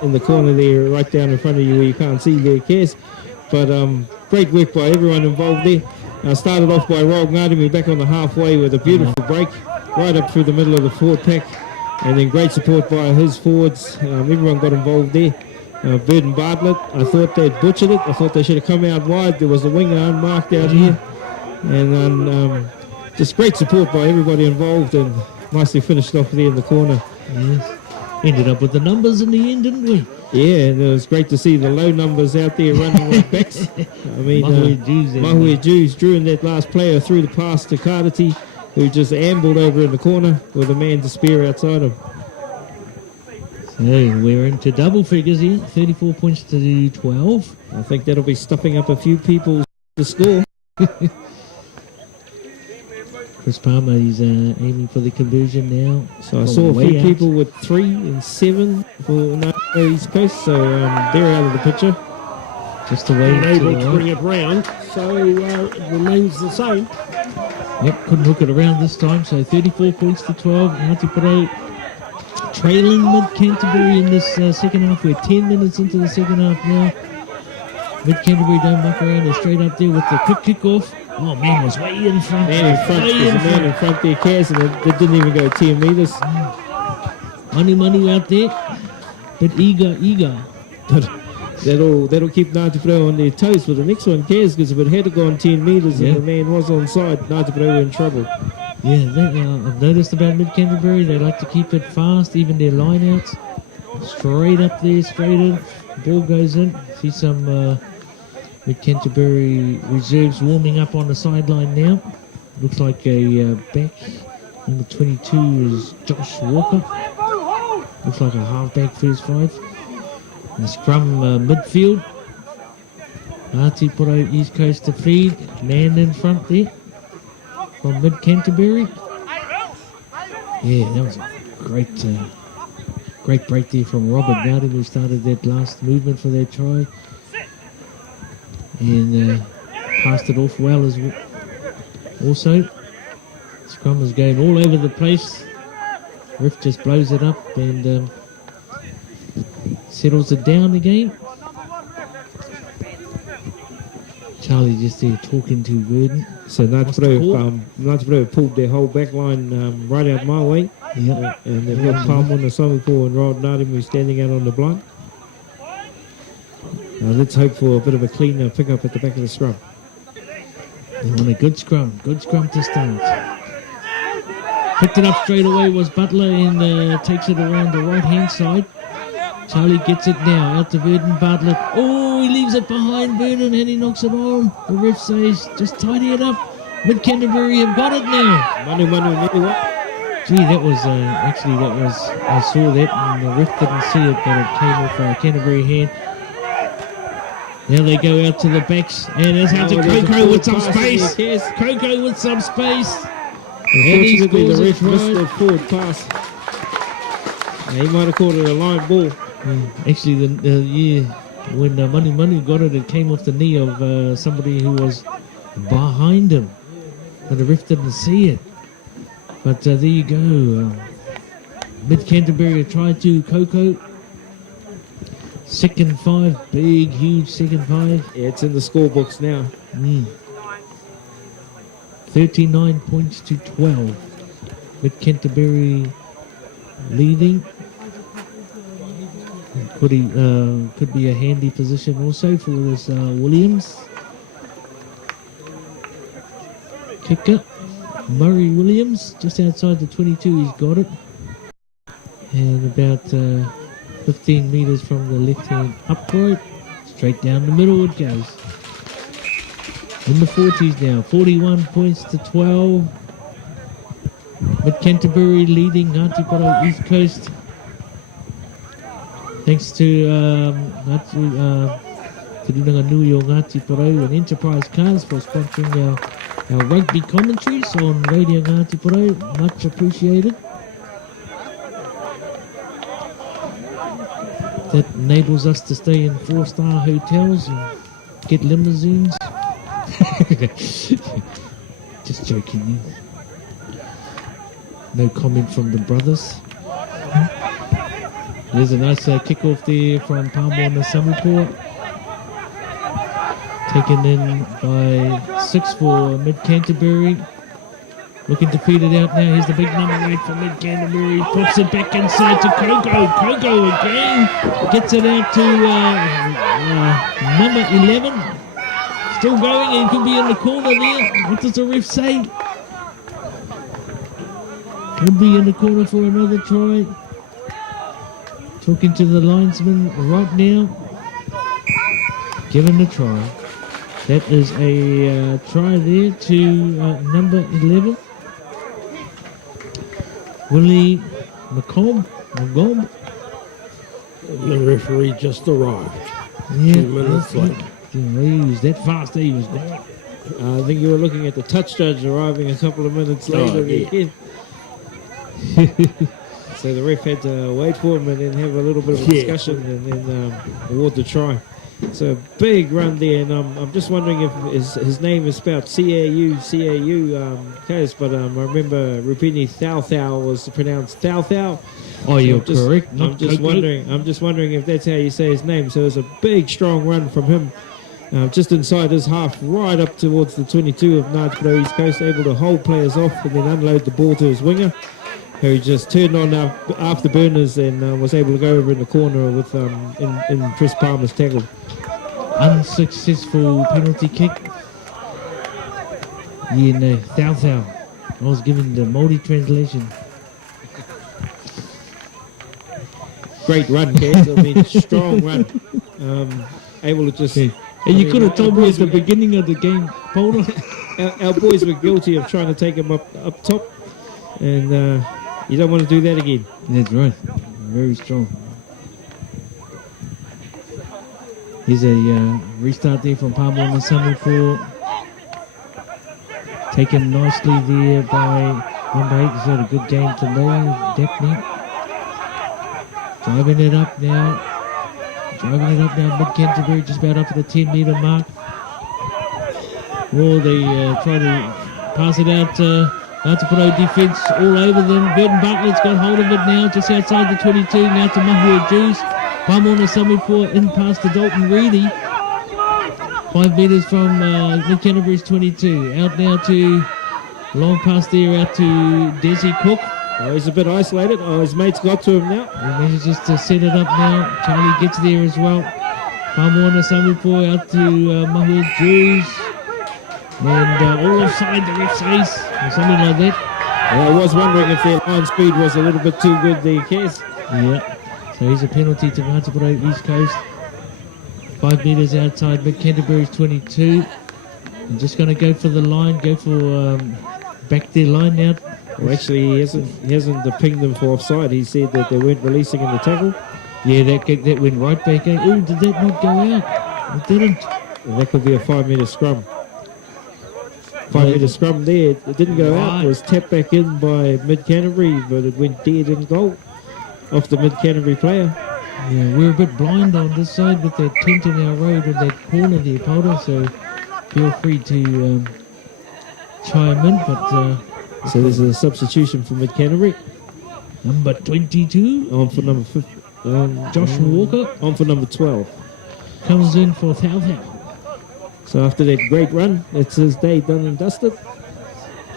in the corner there, right down in front of you where you can't see there, Kes. But great work by everyone involved there. Started off by Rob Ngademu back on the halfway with a beautiful break, right up through the middle of the forward pack, and then great support by his forwards. Everyone got involved there. Burton Bartlett, I thought they'd butchered it. I thought they should have come out wide. There was a winger unmarked out here, and then just great support by everybody involved, and nicely finished off there in the corner. Yes. Ended up with the numbers in the end, didn't we? Yeah, and it was great to see the low numbers out there running like backs. I mean, Mahua Jews drew in that last player through the pass to Kardati, who just ambled over in the corner with a man to spare outside him. So we're into double figures here, 34 points to 12. I think that'll be stuffing up a few people to score. Chris Palmer is aiming for the conversion now. So I saw a few people with 3 and 7 for East Coast, so they're out of the picture. Just the way Able to bring it round, so it remains the same. Yep, couldn't hook it around this time. So 34 points to 12. Aotearoa trailing Mid-Canterbury in this second half. We're 10 minutes into the second half now. Mid-Canterbury don't muck around. They're straight up there with the quick kick-off. Oh, man was way in front. There's a man in front there, Cass, and it didn't even go 10 metres. Money out there, but eager. But that'll keep Aotearoa on their toes for the next one, Cass, because if it had gone 10 metres and the man was on side, Aotearoa were in trouble. Yeah, I've noticed about Mid-Canterbury, they like to keep it fast, even their line-outs. Straight up there, straight in, ball goes in. See some Mid-Canterbury reserves warming up on the sideline now. Looks like a back, number 22 is Josh Walker. Looks like a half-back first five. And the scrum midfield. Ngāti Porou East Coast to feed, man in front there. From Mid-Canterbury. Yeah, that was a great break there from Robert Gowden, who started that last movement for that try. And passed it off well as also. Scrum is going all over the place. Ref just blows it up and settles it down again. Charlie just there talking to Verdon. So Ngāti Porou pulled their whole back line right out my way. Yep. And they've got Palmon, Asamopo and Rod Nadimu standing out on the blind. Let's hope for a bit of a cleaner pick-up at the back of the scrum. They want a good scrum to start. Picked it up straight away was Butler and takes it around the right-hand side. Charlie gets it now, out to Verdon Bartlett. Oh, he leaves it behind Vernon and he knocks it on. The ref says, just tidy it up. Mid-Canterbury have got it now. Manu, Gee, that was, I saw that and the ref didn't see it, but it came off Canterbury hand. Now they go out to the backs, and it's out to Coco with some space. Coco with some space. Unfortunately, the ref missed the forward pass. He might have called it a line ball. Actually, when Manu got it, it came off the knee of somebody who was behind him. But the ref didn't see it. But there you go. Mid-Canterbury tried to Coco. Second five, big, huge second five. Yeah, it's in the scorebooks now. 39 points to 12. Mid-Canterbury leading. Could be a handy position also for this Williams. Kicker, Murray Williams, just outside the 22, he's got it. And about 15 metres from the left-hand upright, straight down the middle it goes. In the 40s now, 41 points to 12. Mid-Canterbury leading Ngāti Porou East Coast. Thanks to Te Runanga Nui o Ngāti Porou and Enterprise Cars for sponsoring our rugby commentaries on Radio Ngāti Porou. Much appreciated. That enables us to stay in 4-star hotels and get limousines. Just joking. No comment from the brothers. There's a nice kick-off there from Palmon Asamopo. Taken in by 6 for Mid-Canterbury. Looking to feed it out now. Here's the big number 8 for Mid-Canterbury. Puts it back inside to Coco. Coco again. Gets it out to number 11. Still going and could be in the corner there. What does the ref say? Could be in the corner for another try. Talking to the linesman right now. Give him a try. That is a try there to number 11. Willie McComb. The referee just arrived. Yeah, 2 minutes late. He was that fast. He was gone. I think you were looking at the touch judge arriving a couple of minutes later again. So the ref had to wait for him and then have a little bit of a discussion and then award the try. So big run there, and I'm just wondering if his name is spelled C-A-U, case, but I remember Rupini Thau was pronounced Thau. Oh, you're correct. I'm just wondering if that's how you say his name. So it was a big, strong run from him, just inside his half, right up towards the 22 of Ngāti Porou East Coast, able to hold players off and then unload the ball to his winger, who just turned on afterburners and was able to go over in the corner with in Chris Palmer's tackle. Unsuccessful penalty kick. Yeah, no, Thau. I was giving the Māori translation. Great run, Kaz. I mean, strong run. Able to just... And you could have told me at the beginning of the game, Paula. Our boys were guilty of trying to take him up top. And you don't want to do that again. That's right. Very strong. Here's a restart there from Pāmoana Samuko. Taken nicely there by number 8. He's had a good game today, Daphne. Driving it up now. Mid-Canterbury, just about up to the 10-metre mark. Oh, they try to pass it out to Ngāti defence all over them. Burton Bartlett's got hold of it now, just outside the 22. Now to Mahua Jews. Pāmoana Samuko in past to Dalton Reedy. 5 metres from Mid-Canterbury's 22. Out now to long pass there out to Desi Cook. Oh, he's a bit isolated. Oh, his mates got to him now. He manages to set it up now. Charlie gets there as well. Pāmoana Samuko out to Mahua Jews. And all offside, the ref says, or something like that. Well, I was wondering if their line speed was a little bit too good there, Kaz. Yeah. So here's a penalty to Ngāti East Coast. 5 metres outside Mid-Canterbury's 22. I'm just going to go for the line, go for back their line now. Well, actually, he hasn't pinged them for offside. He said that they weren't releasing in the tackle. Yeah, that went right back in. Oh, did that not go out? It didn't. And that could be a 5 metre scrum. 5 metre scrum there. It didn't go out. It was tapped back in by Mid-Canterbury, but it went dead in goal off the Mid-Canterbury player. Yeah, we're a bit blind on this side with that tent in our road and that corner there, Powder, so feel free to chime in, but... so there's a substitution for Mid-Canterbury. Number 22. On for number 50. Josh Walker. On for number 12. Comes in for Thoutham. So after that great run, that's his day done and dusted.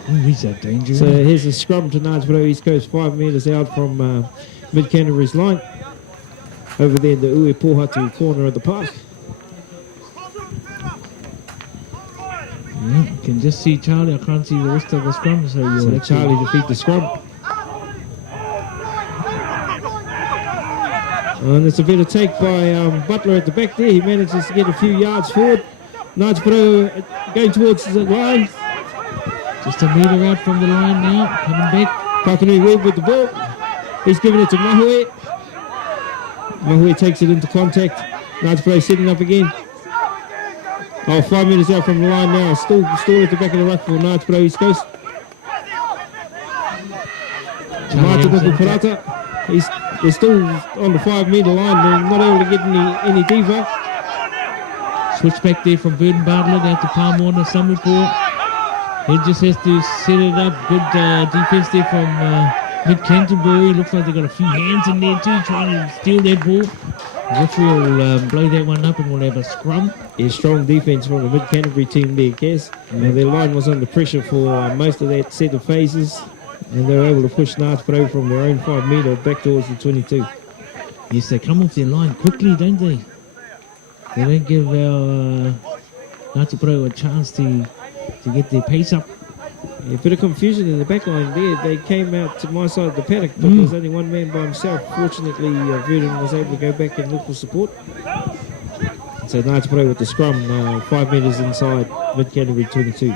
Oh, he's that dangerous. So here's a scrum to Ngāti East Coast, 5 metres out from Mid-Canterbury's line. Over there in the Ue Pohatu corner of the park. Yeah, you can just see Charlie. I can't see the rest of the scrum. So Charlie defeat the scrum. And it's a better take by Butler at the back there. He manages to get a few yards forward. Ngāti going towards the line. Just a metre out from the line now. Coming back. Pakanui Webb with the ball. He's giving it to Mahue. Mahue takes it into contact. Ngāti setting up again. 5 metres out from the line now. Still at the back of the ruck for Ngāti East Coast. Martin Parata. They're still on the 5 metre line. They're not able to get any deeper. Switch back there from Burton Bartlett out to Pāmoana Samuko. He just has to set it up. Good defence there from Mid-Canterbury. Looks like they've got a few hands in there too, trying to steal that ball. The referee will blow that one up and we'll have a scrum. Yeah, strong defence from the Mid-Canterbury team there, Kaz. Their line was under pressure for most of that set of phases. And they were able to push Ngāti from their own 5 metre back towards the 22. Yes, they come off their line quickly, don't they? They don't give our Ngāti a chance to get their pace up. A bit of confusion in the back line there. They came out to my side of the paddock, but there was only one man by himself. Fortunately, Verdun was able to go back and look for support. And so Ngāti with the scrum, 5 metres inside Mid-Canterbury 22.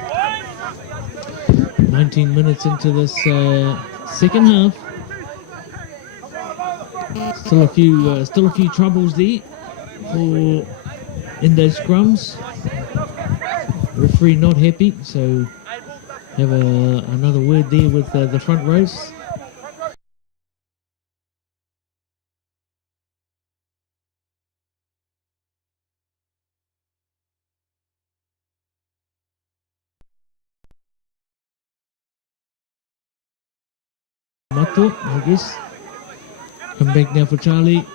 19 minutes into this second half. Still a few troubles there in those scrums. Referee not happy, so have another word there with the front rows. Mato, I guess. Come back now for Charlie.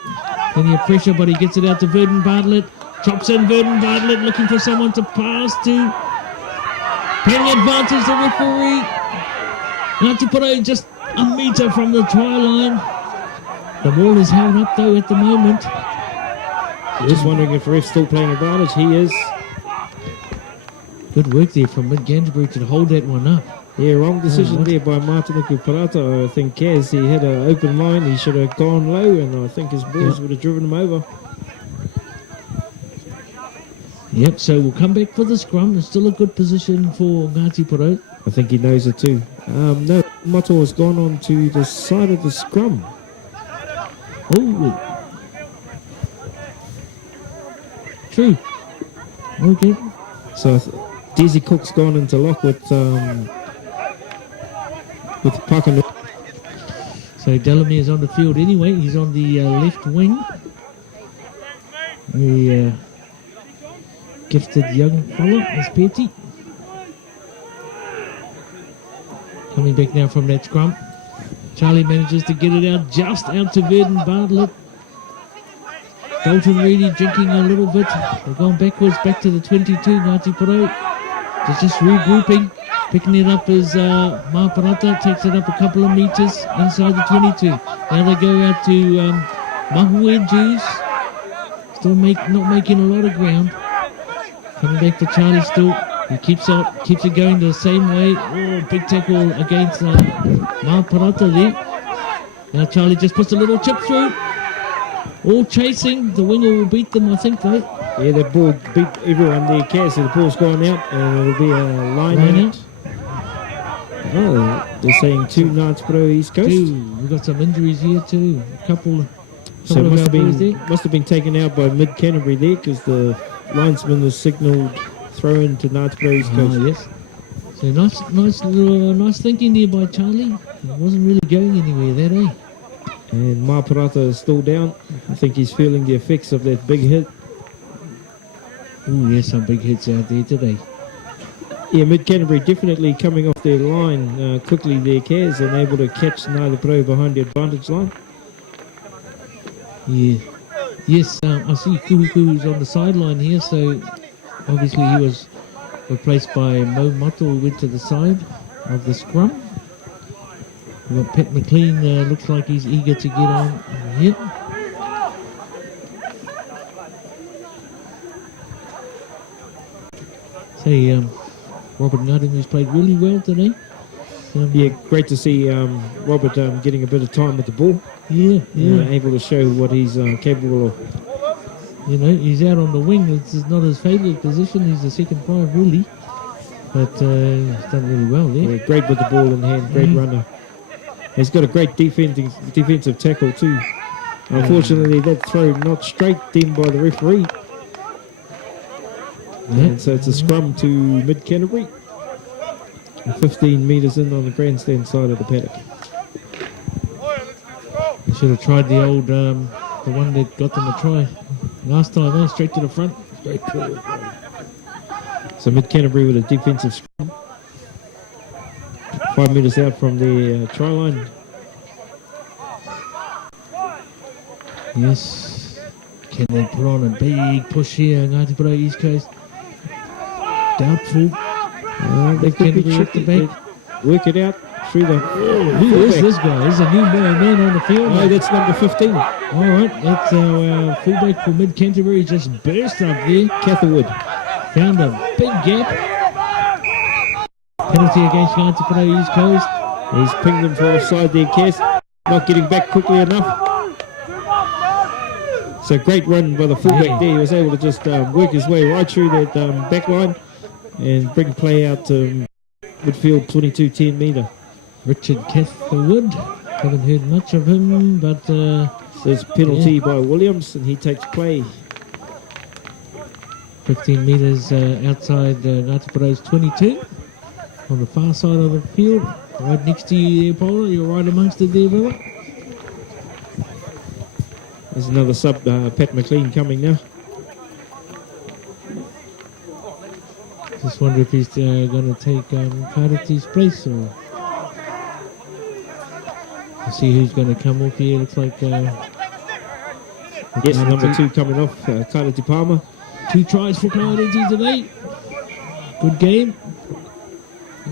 Plenty of pressure, but he gets it out to Verdun Bartlett. Chops in Verdun Bartlett, looking for someone to pass to. Paying advantage the referee. Ngāti just a metre from the try line. The ball is held up though at the moment. Just wondering if the ref's still playing advantage. He is. Good work there from Mid-Canterbury to hold that one up. Yeah, wrong decision what? there by Martinuku Parata. I think Kaz, he had an open line. He should have gone low, and I think his boys would have driven him over. Yep, so we'll come back for the scrum. It's still a good position for Ngāti Porou. I think he knows it too. No, Mato has gone on to the side of the scrum. Oh, true. Okay. So Desi Cook's gone into lock with Pakanu. So Delamere's on the field anyway. He's on the left wing. The gifted young fella is Petty. Coming back now from that scrum. Charlie manages to get it out just out to Verdon Bartlett. Dalton Reedy drinking a little bit. They're going backwards, back to the 22. Ngāti Porou. They're just regrouping. Picking it up as Maparata takes it up a couple of meters inside the 22. Now they go out to Mahue Jews. Still not making a lot of ground. Coming back for Charlie still. He keeps it going the same way. Oh, big tackle against Maparata there. Now Charlie just puts a little chip through. All chasing. The winger will beat them, I think, though. Yeah, the ball beat everyone there, Kaz. So the ball's gone out, and it'll be a line out. Oh, they're saying 2 Ngāti Porou East Coast. We've got some injuries here too. A couple So of must our boys there. have been taken out by mid Canterbury there, because the linesman was signalled throw into Ngāti Porou East Coast. Yes. So nice thinking there by Charlie. He wasn't really going anywhere that, eh? And Maparata is still down. I think he's feeling the effects of that big hit. Oh, yes, some big hits out there today. Yeah, mid Canterbury definitely coming off their line quickly there, Kaz, and able to catch Ngāti Porou behind the advantage line. Yeah. Yes, I see Kuhuku's on the sideline here, so obviously he was replaced by Mo Mato, who went to the side of the scrum. We've got Pat McLean, looks like he's eager to get on here. Say, Robert Nutting, who's played really well today. Yeah, great to see Robert getting a bit of time with the ball. Yeah. Able to show what he's capable of. You know, he's out on the wing. It's not his favourite position. He's the second five, really. But he's done really well there. Yeah, great with the ball in hand, great runner. He's got a great defensive tackle too. Unfortunately, that throw not straight then by the referee. Yeah. And so it's a scrum to mid Canterbury. 15 metres in on the grandstand side of the paddock. He should have tried the old, the one that got them a try last time, straight to the front. Straight forward. So mid Canterbury with a defensive scrum. 5 metres out from the try line. Yes. Can they put on a big push here? Ngāti Porou East Coast. Doubtful. They could be Canterbury at the tricky. back. Work it out through the. Who is this guy? There's a new man on the field. Oh, that's number 15. All right, that's our fullback for mid Canterbury. Just burst up there. Catherwood. Found a big gap. Penalty against Ngāti Porou East Coast. He's pinged them for offside there, Cass. Not getting back quickly enough. So great run by the fullback there. He was able to just work his way right through that back line and bring play out to midfield 22 10 metre. Richard Catherwood. Haven't heard much of him, but So there's a penalty by Williams and he takes play. 15 metres outside Ngāti Porou's 22 on the far side of the field. Right next to you there, Paula. You're right amongst it there, brother. There's another sub, Pat McLean coming now. Just wonder if he's going to take Cardity's place, or we'll see who's going to come off here. Looks like Yes, number 2 coming off, Carity Palmer. 2 tries for Carity today. Good game.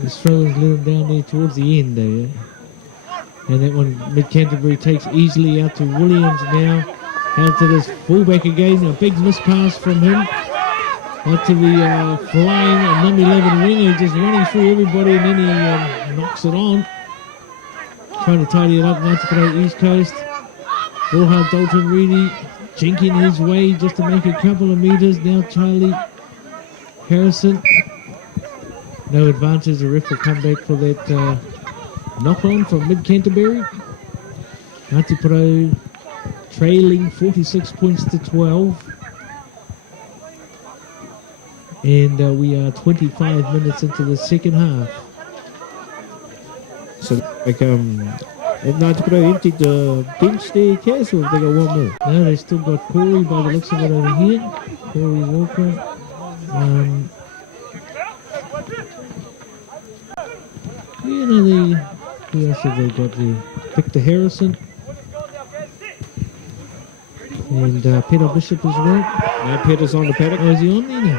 His throw is a little down there towards the end, though. And that one, mid-Canterbury takes easily out to Williams now. Out to this fullback again. A big miss pass from him. Out to the flying number 11 winger, just running through everybody, and then he knocks it on. Trying to tidy it up now to play East Coast. Borja Dalton Reedy jinking his way just to make a couple of meters. Now Charlie Harrison. No advantage. The ref will come back for that knock on from Mid Canterbury. Ngāti Pro trailing 46 points to 12. And we are 25 minutes into the second half. So, like, Ngāti Pro emptied the bench there, Cass, or have they got one more? No, they still got Corey by the looks of it over here. Corey Walker. Who else have they got there? Victor Harrison. And Peter Bishop as well. Now Peter's on the paddock. Oh, is he on there now?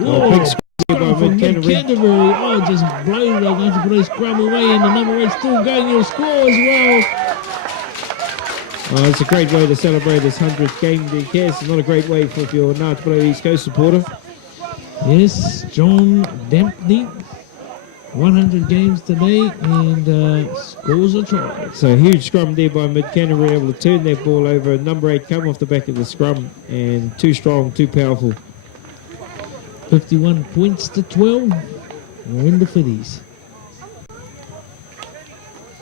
Oh, big scrum by from Canterbury. Canterbury. Oh, just blown the Ngāti Pro scrum away, and the number 8 still going. He'll score as well. Oh, it's a great way to celebrate his 100th game there, Cass. It's not a great way for if you're a Ngāti Pro East Coast supporter. Yes, John Dampney. 100 games today, and scores a try. So huge scrum there by Mid Canterbury, able to turn that ball over. Number 8 come off the back of the scrum, and too strong, too powerful. 51 points to 12. We're in the 50s.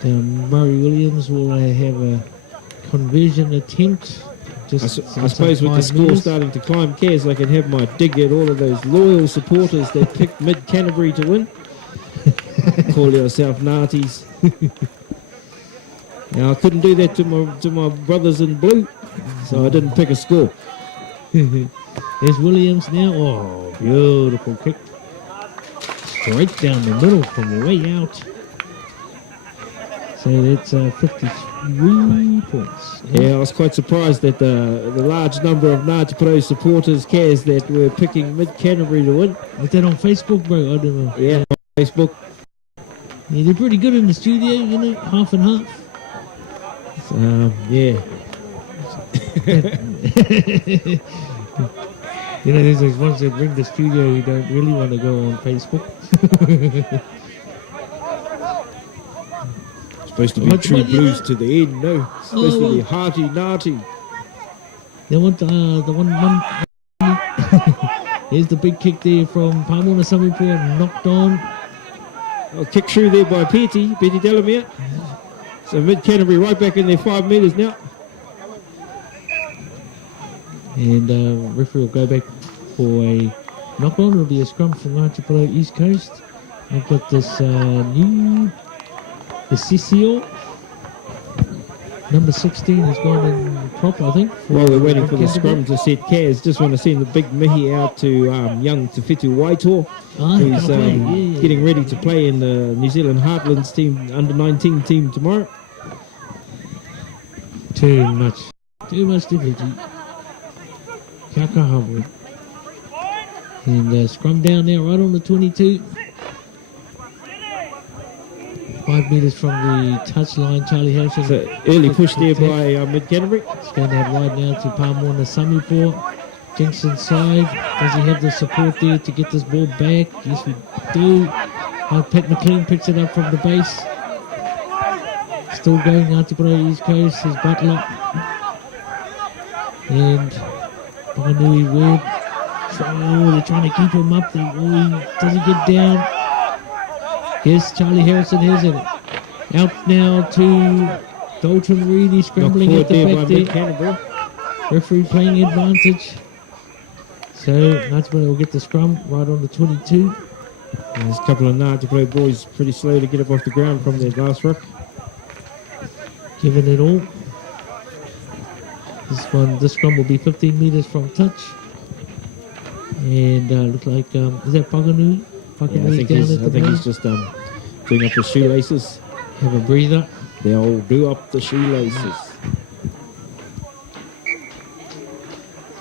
Murray Williams will have a conversion attempt. Just I suppose with the score starting to climb, Cass, I can have my dig at all of those loyal supporters that picked Mid Canterbury to win. Call yourself Ngātis. Now I couldn't do that to my brothers in blue, so I didn't pick a score. There's Williams now. Oh, beautiful kick. Straight down the middle from way out. So that's 53 points. Yeah, I was quite surprised that the large number of Ngāti Pro supporters, Cass, that were picking Mid Canterbury to win. Was that on Facebook, bro? I don't know. Yeah, on Facebook. Yeah, they're pretty good in the studio, you know, half and half. Yeah. You know, there's those ones that bring the studio who don't really want to go on Facebook. Supposed to be true blues to the end, no. Supposed to be hearty, naughty. They want the one. Here's the big kick there from Pamona Samipur, knocked on. Oh, kick through there by Petty Delamere. So Mid Canterbury right back in their 5 metres now. And referee will go back for a knock on. It'll be a scrum from Ngāti Pro East Coast. I've got this the Sisio. Number 16 has gone in prop, I think. While we're waiting for the scrum to set, Kaz, just want to send the big mihi out to young Tawhitu Waitoa, who's getting ready to play in the New Zealand Heartlands team, under-19 team tomorrow. Too much difficulty. Kakahawa. And scrum down there right on the 22. 5 metres from the touchline, Charlie Harrison. So early push there by Mid Canterbury. It's going to have wide now to Pamona Samipur. Jinx inside. Does he have the support there to get this ball back? Yes, we do. Pat McLean picks it up from the base. Still going Ngāti Pro East Coast. His Butler. And Panganui Webb. Oh, they're trying to keep him up there. Oh, does he get down? Yes, Charlie Harrison has it. Out now to Dalton Reedy, scrambling at the back there. Referee playing advantage. So Ngāti Pro will get the scrum right on the 22. And there's a couple of Ngāti Pro boys pretty slow to get up off the ground from their last ruck. Giving it all. This scrum will be 15 metres from touch. And look like, is that Paganui? Yeah, I think he's just doing up the shoelaces. Have a breather. They'll do up the shoelaces.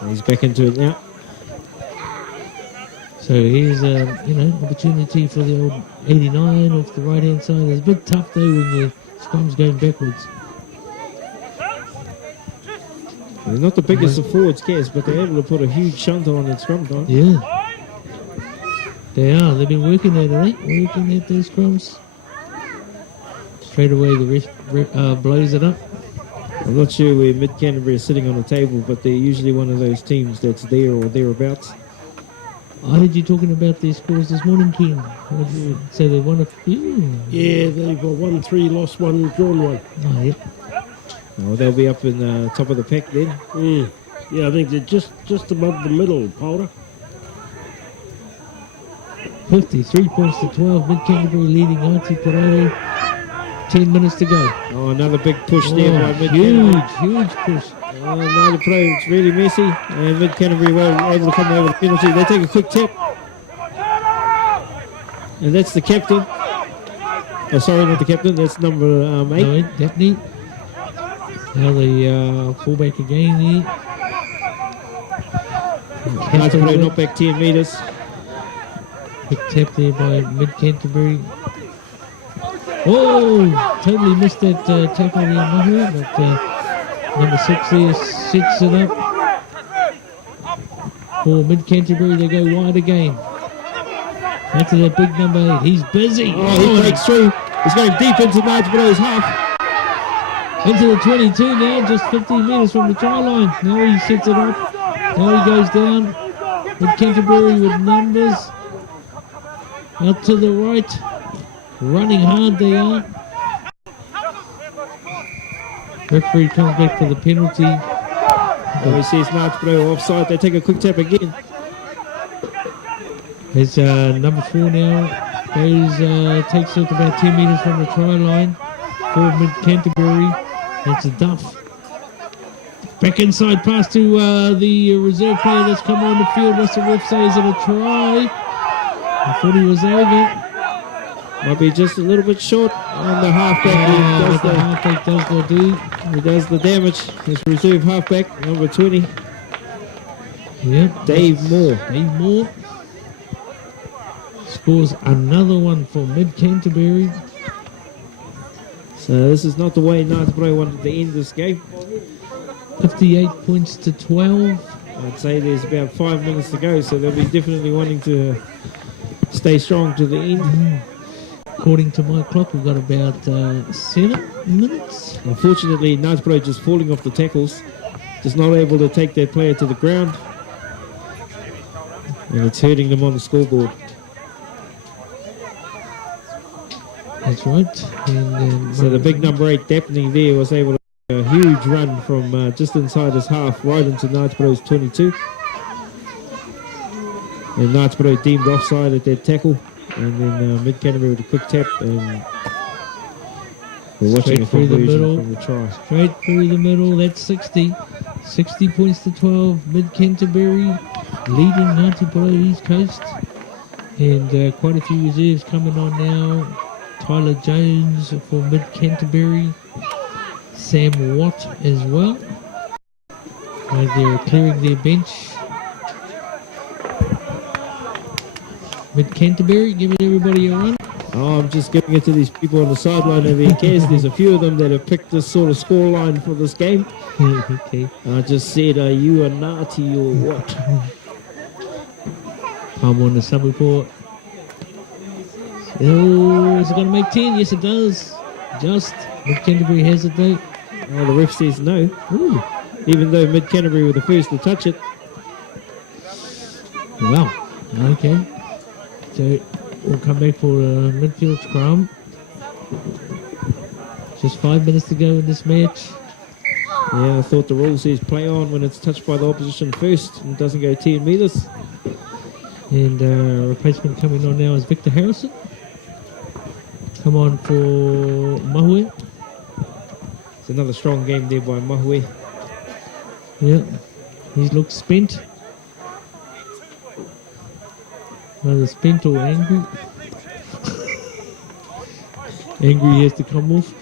And he's back into it now. So here's opportunity for the old 89 off the right hand side. It's a bit tough though when your scrum's going backwards. They're not the biggest of forwards, Kaz, but they're able to put a huge shunt on in scrum time. Yeah. They are. They've been working at it, eh? Working at those scrums. Straight away the ref blows it up. I'm not sure where Mid-Canterbury are sitting on the table, but they're usually one of those teams that's there or thereabouts. I heard you talking about their scores this morning, Ken. So they won a few. Yeah, they've won 3, lost 1, drawn 1. Oh, yeah. Oh, they'll be up in the top of the pack then. Yeah, I think they're just above the middle, Polder. 53 points to 12. Mid-Canterbury leading Ngāti Porou. 10 minutes to go. Oh, another big push there by Mid-Canterbury. Huge push. Ngāti Porou, it's really messy. And Mid-Canterbury well able to come over the penalty. They take a quick tap. And that's the captain. Oh, sorry, not the captain. That's number 8. No, Daphne. Now the fullback again here. Ngāti Porou knocked back 10 metres. Quick tap there by Mid-Canterbury. Oh, totally missed that tackle there, Mahu, but number 6 there sets it up for Mid-Canterbury. They go wide again. Out to that big number 8. He's busy. Oh, he breaks through. He's going deep into Ngāti Porou's half. Into the 22 now, just 15 metres from the try line. Now he sets it up. Now he goes down. Mid-Canterbury with numbers. Out to the right. Running hard they are. Referee comes back for the penalty. Oh, he says Ngāti Porou offside. They take a quick tap again. It's number 4 now. Goes, takes it about 10 metres from the try line for Mid-Canterbury. It's a duff. Back inside pass to the reserve player that's come on the field. What's the ref say? Is it a try? I thought he was over. Might be just a little bit short on the halfback. The halfback does the do. He does the damage. His reserve halfback, number 20. Yep. Dave Moore. Dave Moore scores another one for Mid-Canterbury. So this is not the way Ngāti Porou wanted to end this game. 58 points to 12. I'd say there's about 5 minutes to go, so they'll be definitely wanting to stay strong to the end. According to my clock, we've got about 7 minutes. Unfortunately, Ngāti Porou just falling off the tackles, just not able to take their player to the ground, and it's hurting them on the scoreboard. That's right. And, So the big number 8, Daphne, there was able to make a huge run from just inside his half right into Ngāti Porou's 22. And Ngāti Porou deemed offside at that tackle. And then Mid-Canterbury with a quick tap, and we're watching a conversion from the try. Straight through the middle, that's 60. 60 points to 12. Mid-Canterbury leading Ngāti Porou East Coast. And quite a few reserves coming on now. Tyler Jones for Mid-Canterbury. Sam Watt as well. They're clearing their bench. Mid-Canterbury, giving everybody a run. Oh, I'm just giving it to these people on the sideline over here, Kaz. There's a few of them that have picked this sort of scoreline for this game. Okay. I just said, are you a Ngāti or what? I'm on the sub report. Oh, is it going to make 10? Yes, it does. Just. Mid-Canterbury has it though. Oh, the ref says no. Ooh. Even though Mid-Canterbury were the first to touch it. Wow. Okay. So we'll come back for a midfield scrum. Just 5 minutes to go in this match. Yeah, I thought the rule says play on when it's touched by the opposition first and doesn't go 10 metres. And replacement coming on now is Victor Harrison. Come on for Mahue. It's another strong game there by Mahue. Yeah, he looks spent. Either spent or angry. Angry has to come off.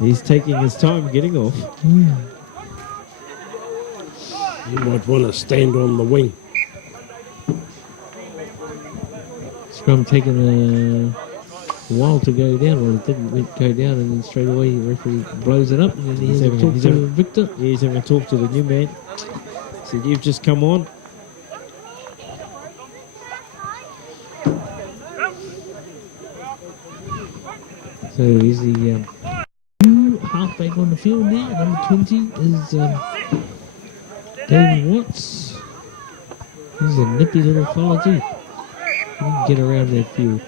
He's taking his time getting off. You might want to stand on the wing. Scrum taking while to go down. Well, it didn't go down, and then straight away the referee blows it up, and then he has to talk to Victor. Yeah, he's having a talk to the new man. Said, you've just come on. So he's the new halfback on the field now. Number 20 is David Watts. He's a nippy little fella too. He can get around that field.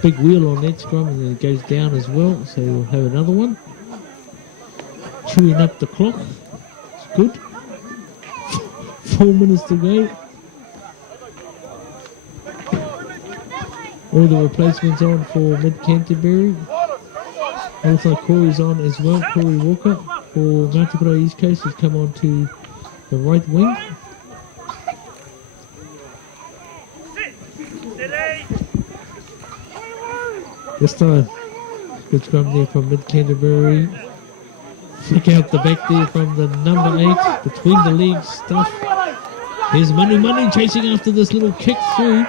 Big wheel on that scrum, and then it goes down as well, so we'll have another one. Chewing up the clock. It's good. 4 minutes to go. All the replacements on for Mid Canterbury. Also Corey's on as well. Corey Walker for Ngāti Porou East Coast has come on to the right wing. This time, good scrum there from Mid Canterbury. Flick out the back there from the number 8 between the legs stuff. Here's Manu chasing after this little kick through.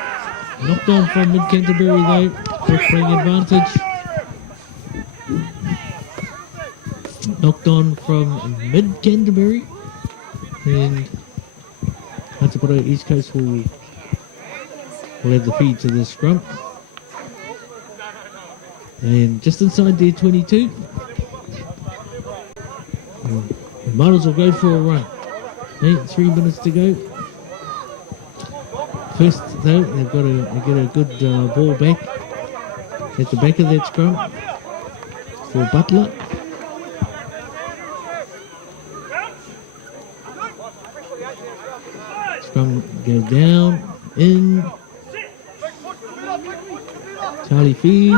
Knocked on from Mid Canterbury though. Ref playing advantage. Knocked on from Mid Canterbury. And Ngāti Porou East Coast will have the feed to the scrum. And just inside their 22. The Models will go for a run. 3 minutes to go. First, though, they've got to get a good ball back at the back of that scrum for Butler. Scrum goes down, in. Charlie feeds.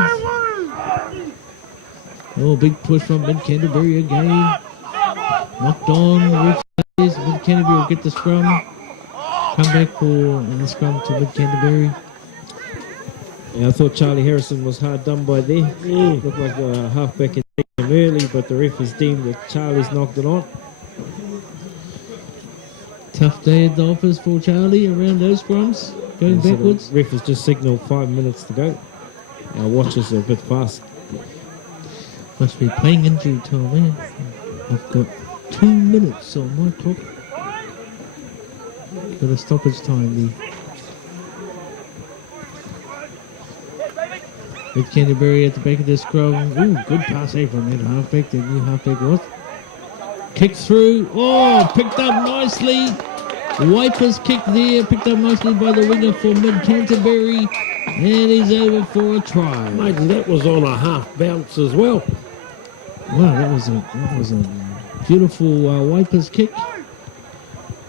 Oh, big push from Mid Canterbury again. Knocked on. Mid Canterbury will get the scrum. Come back for the scrum to Mid Canterbury. Yeah, I thought Charlie Harrison was hard done by there. Looked like a halfback had taken him early, but the ref has deemed that Charlie's knocked it on. Tough day at the office for Charlie around those scrums, going And so backwards. the ref has just signalled 5 minutes to go. Our watches are a bit fast. Must be playing injury time, eh? I've got 2 minutes on my clock. Got a stoppage time there. Mid Canterbury at the back of the scrum. Ooh, good pass there from that halfback. The new halfback was. Kick through. Oh, picked up nicely. Wipers kick there. Picked up nicely by the winger for Mid Canterbury. And he's over for a try. Mate, and that was on a half bounce as well. Wow, that was a beautiful Wipers kick.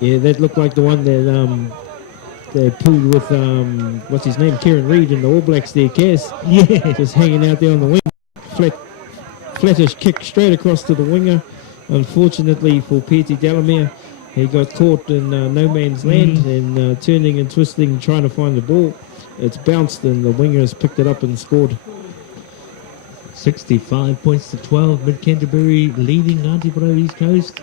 Yeah, that looked like the one that they pulled with what's his name, Kieran Reid in the All Blacks there, Cass. Yeah. Just hanging out there on the wing. Flattish kick straight across to the winger. Unfortunately for Petey Delamere, he got caught in no man's land and turning and twisting, trying to find the ball. It's bounced and the winger has picked it up and scored. 65 points to 12. Mid Canterbury leading Ngāti Porou East Coast.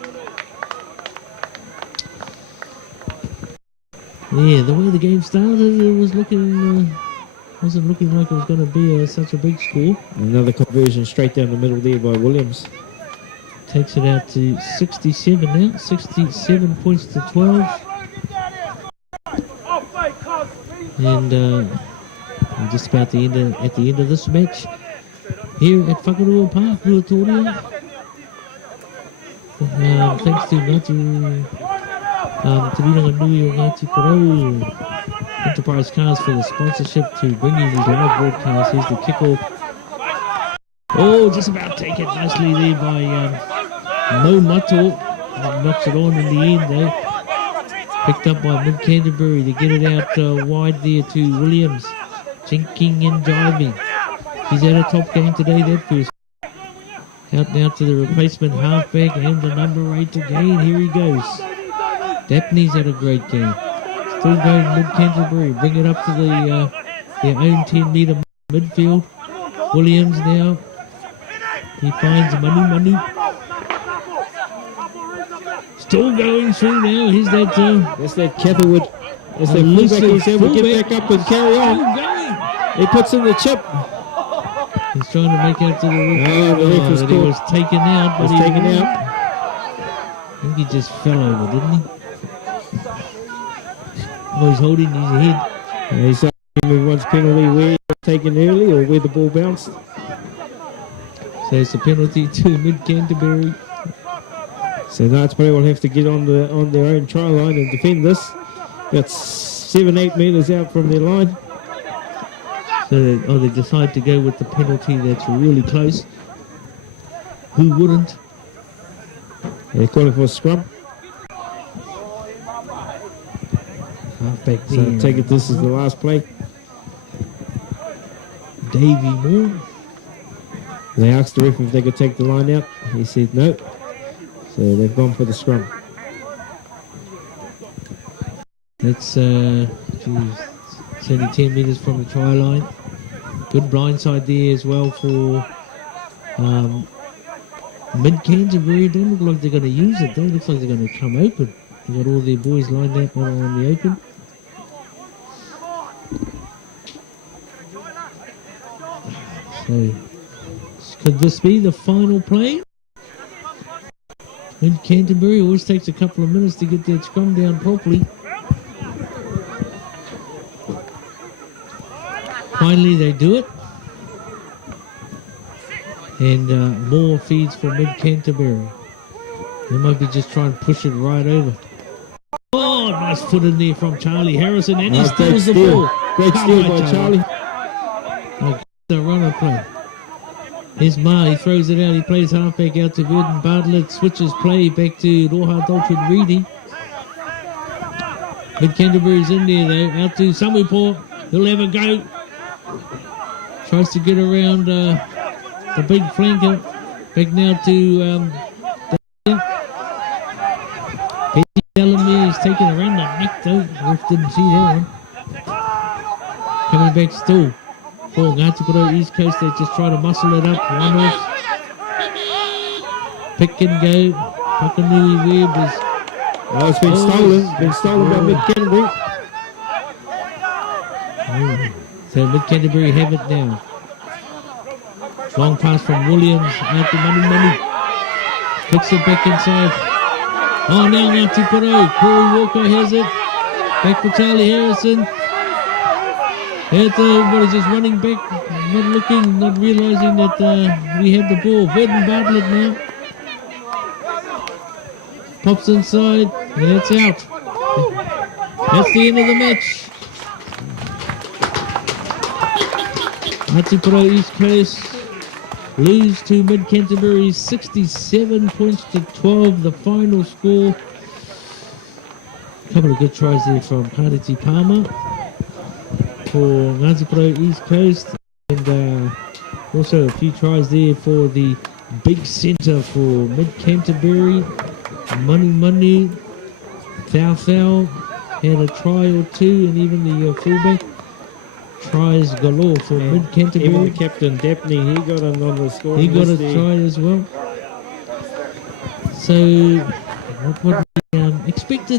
Yeah, the way the game started, it was looking wasn't looking like it was going to be such a big score. Another conversion straight down the middle there by Williams. Takes it out to 67 now. 67 points to 12. And we're just about to end at the end of this match here at Whakarua Park, Ruatoria. Thanks to Ngāti Te Ringa Nui o Ngāti Porou Enterprise Cars for the sponsorship to bring you these live broadcasts. Here's the kickoff. Oh, just about take it nicely there by Mo Mato. Knocks it on in the end though. Picked up by Mid Canterbury to get it out wide there to Williams. Jinking and jiving. He's had a top game today, that first. Out now to the replacement halfback and the number 8 again. Here he goes. Dapney's had a great game. Still going Mid Canterbury. Bring it up to their own 10-metre midfield. Williams now. He finds Manu. Still going through now. Here's that. That's that Catherwood. That's that fullback. He's able to get back up and carry on. He puts in the chip. He's trying to make out to the ref. Oh, the ref was he caught. was taken out. But Was taken out. I think he just fell over, didn't he? Oh, he's holding his head. He's asking wants penalty where taken early or where the ball bounced. So it's a penalty to Mid Canterbury. So Knights Parade will have to get on their own try line and defend this. About 7-8 metres out from their line. So they decide to go with the penalty that's really close. Who wouldn't? They're calling for a scrum. Halfback So there. I take it this is the last play. Davey Moore. They asked the ref if they could take the line out. He said no. So they've gone for the scrum. That's it's only 10 metres from the try line. Good blindside there as well for Mid Canterbury. Don't look like they're going to use it though. Looks like they're going to come open. They've got all their boys lined up on the open. So, could this be the final play? Mid Canterbury always takes a couple of minutes to get that scrum down properly. Finally they do it. And more feeds for Mid Canterbury. They might be just trying to push it right over. Oh, nice foot in there from Charlie Harrison, and he steals the ball. Great steal by Charlie. Oh, the runner play. Here's Ma, he throws it out, he plays halfback out to Gordon Bartlett, switches play back to Roha Dalton Reedy. Mid Canterbury's in there though, out to Samuipo, he'll have a go. Tries to get around the big flanker, back now to Petty Delamere, he's taken around the neck though, ref didn't see that one. Coming back still. For Ngāti Porou East Coast, they just try to muscle it up. One off. Pick and go. Pakanui Webb is. Oh, it's been stolen. Been stolen by Mid Canterbury. So Mid Canterbury have it now. Long pass from Williams out to Money. Kicks it back inside. Oh, now Ngāti Porou. Corey Walker has it. Back for Charlie Harrison. Everybody's just running back, not looking, not realising that we have the ball. Verdon Bartlett now. Pops inside, and it's out. That's the end of the match. Ngāti Porou East Coast lose to Mid Canterbury 67 points to 12, the final score. A couple of good tries there from Kariti Palmer for Ngāti Porou East Coast, and also a few tries there for the big centre for Mid Canterbury. Manu Thau had a try or two, and even the fullback tries galore for Mid Canterbury. Even the captain Daphne, he got him on the score. He got a try as well. So what we expected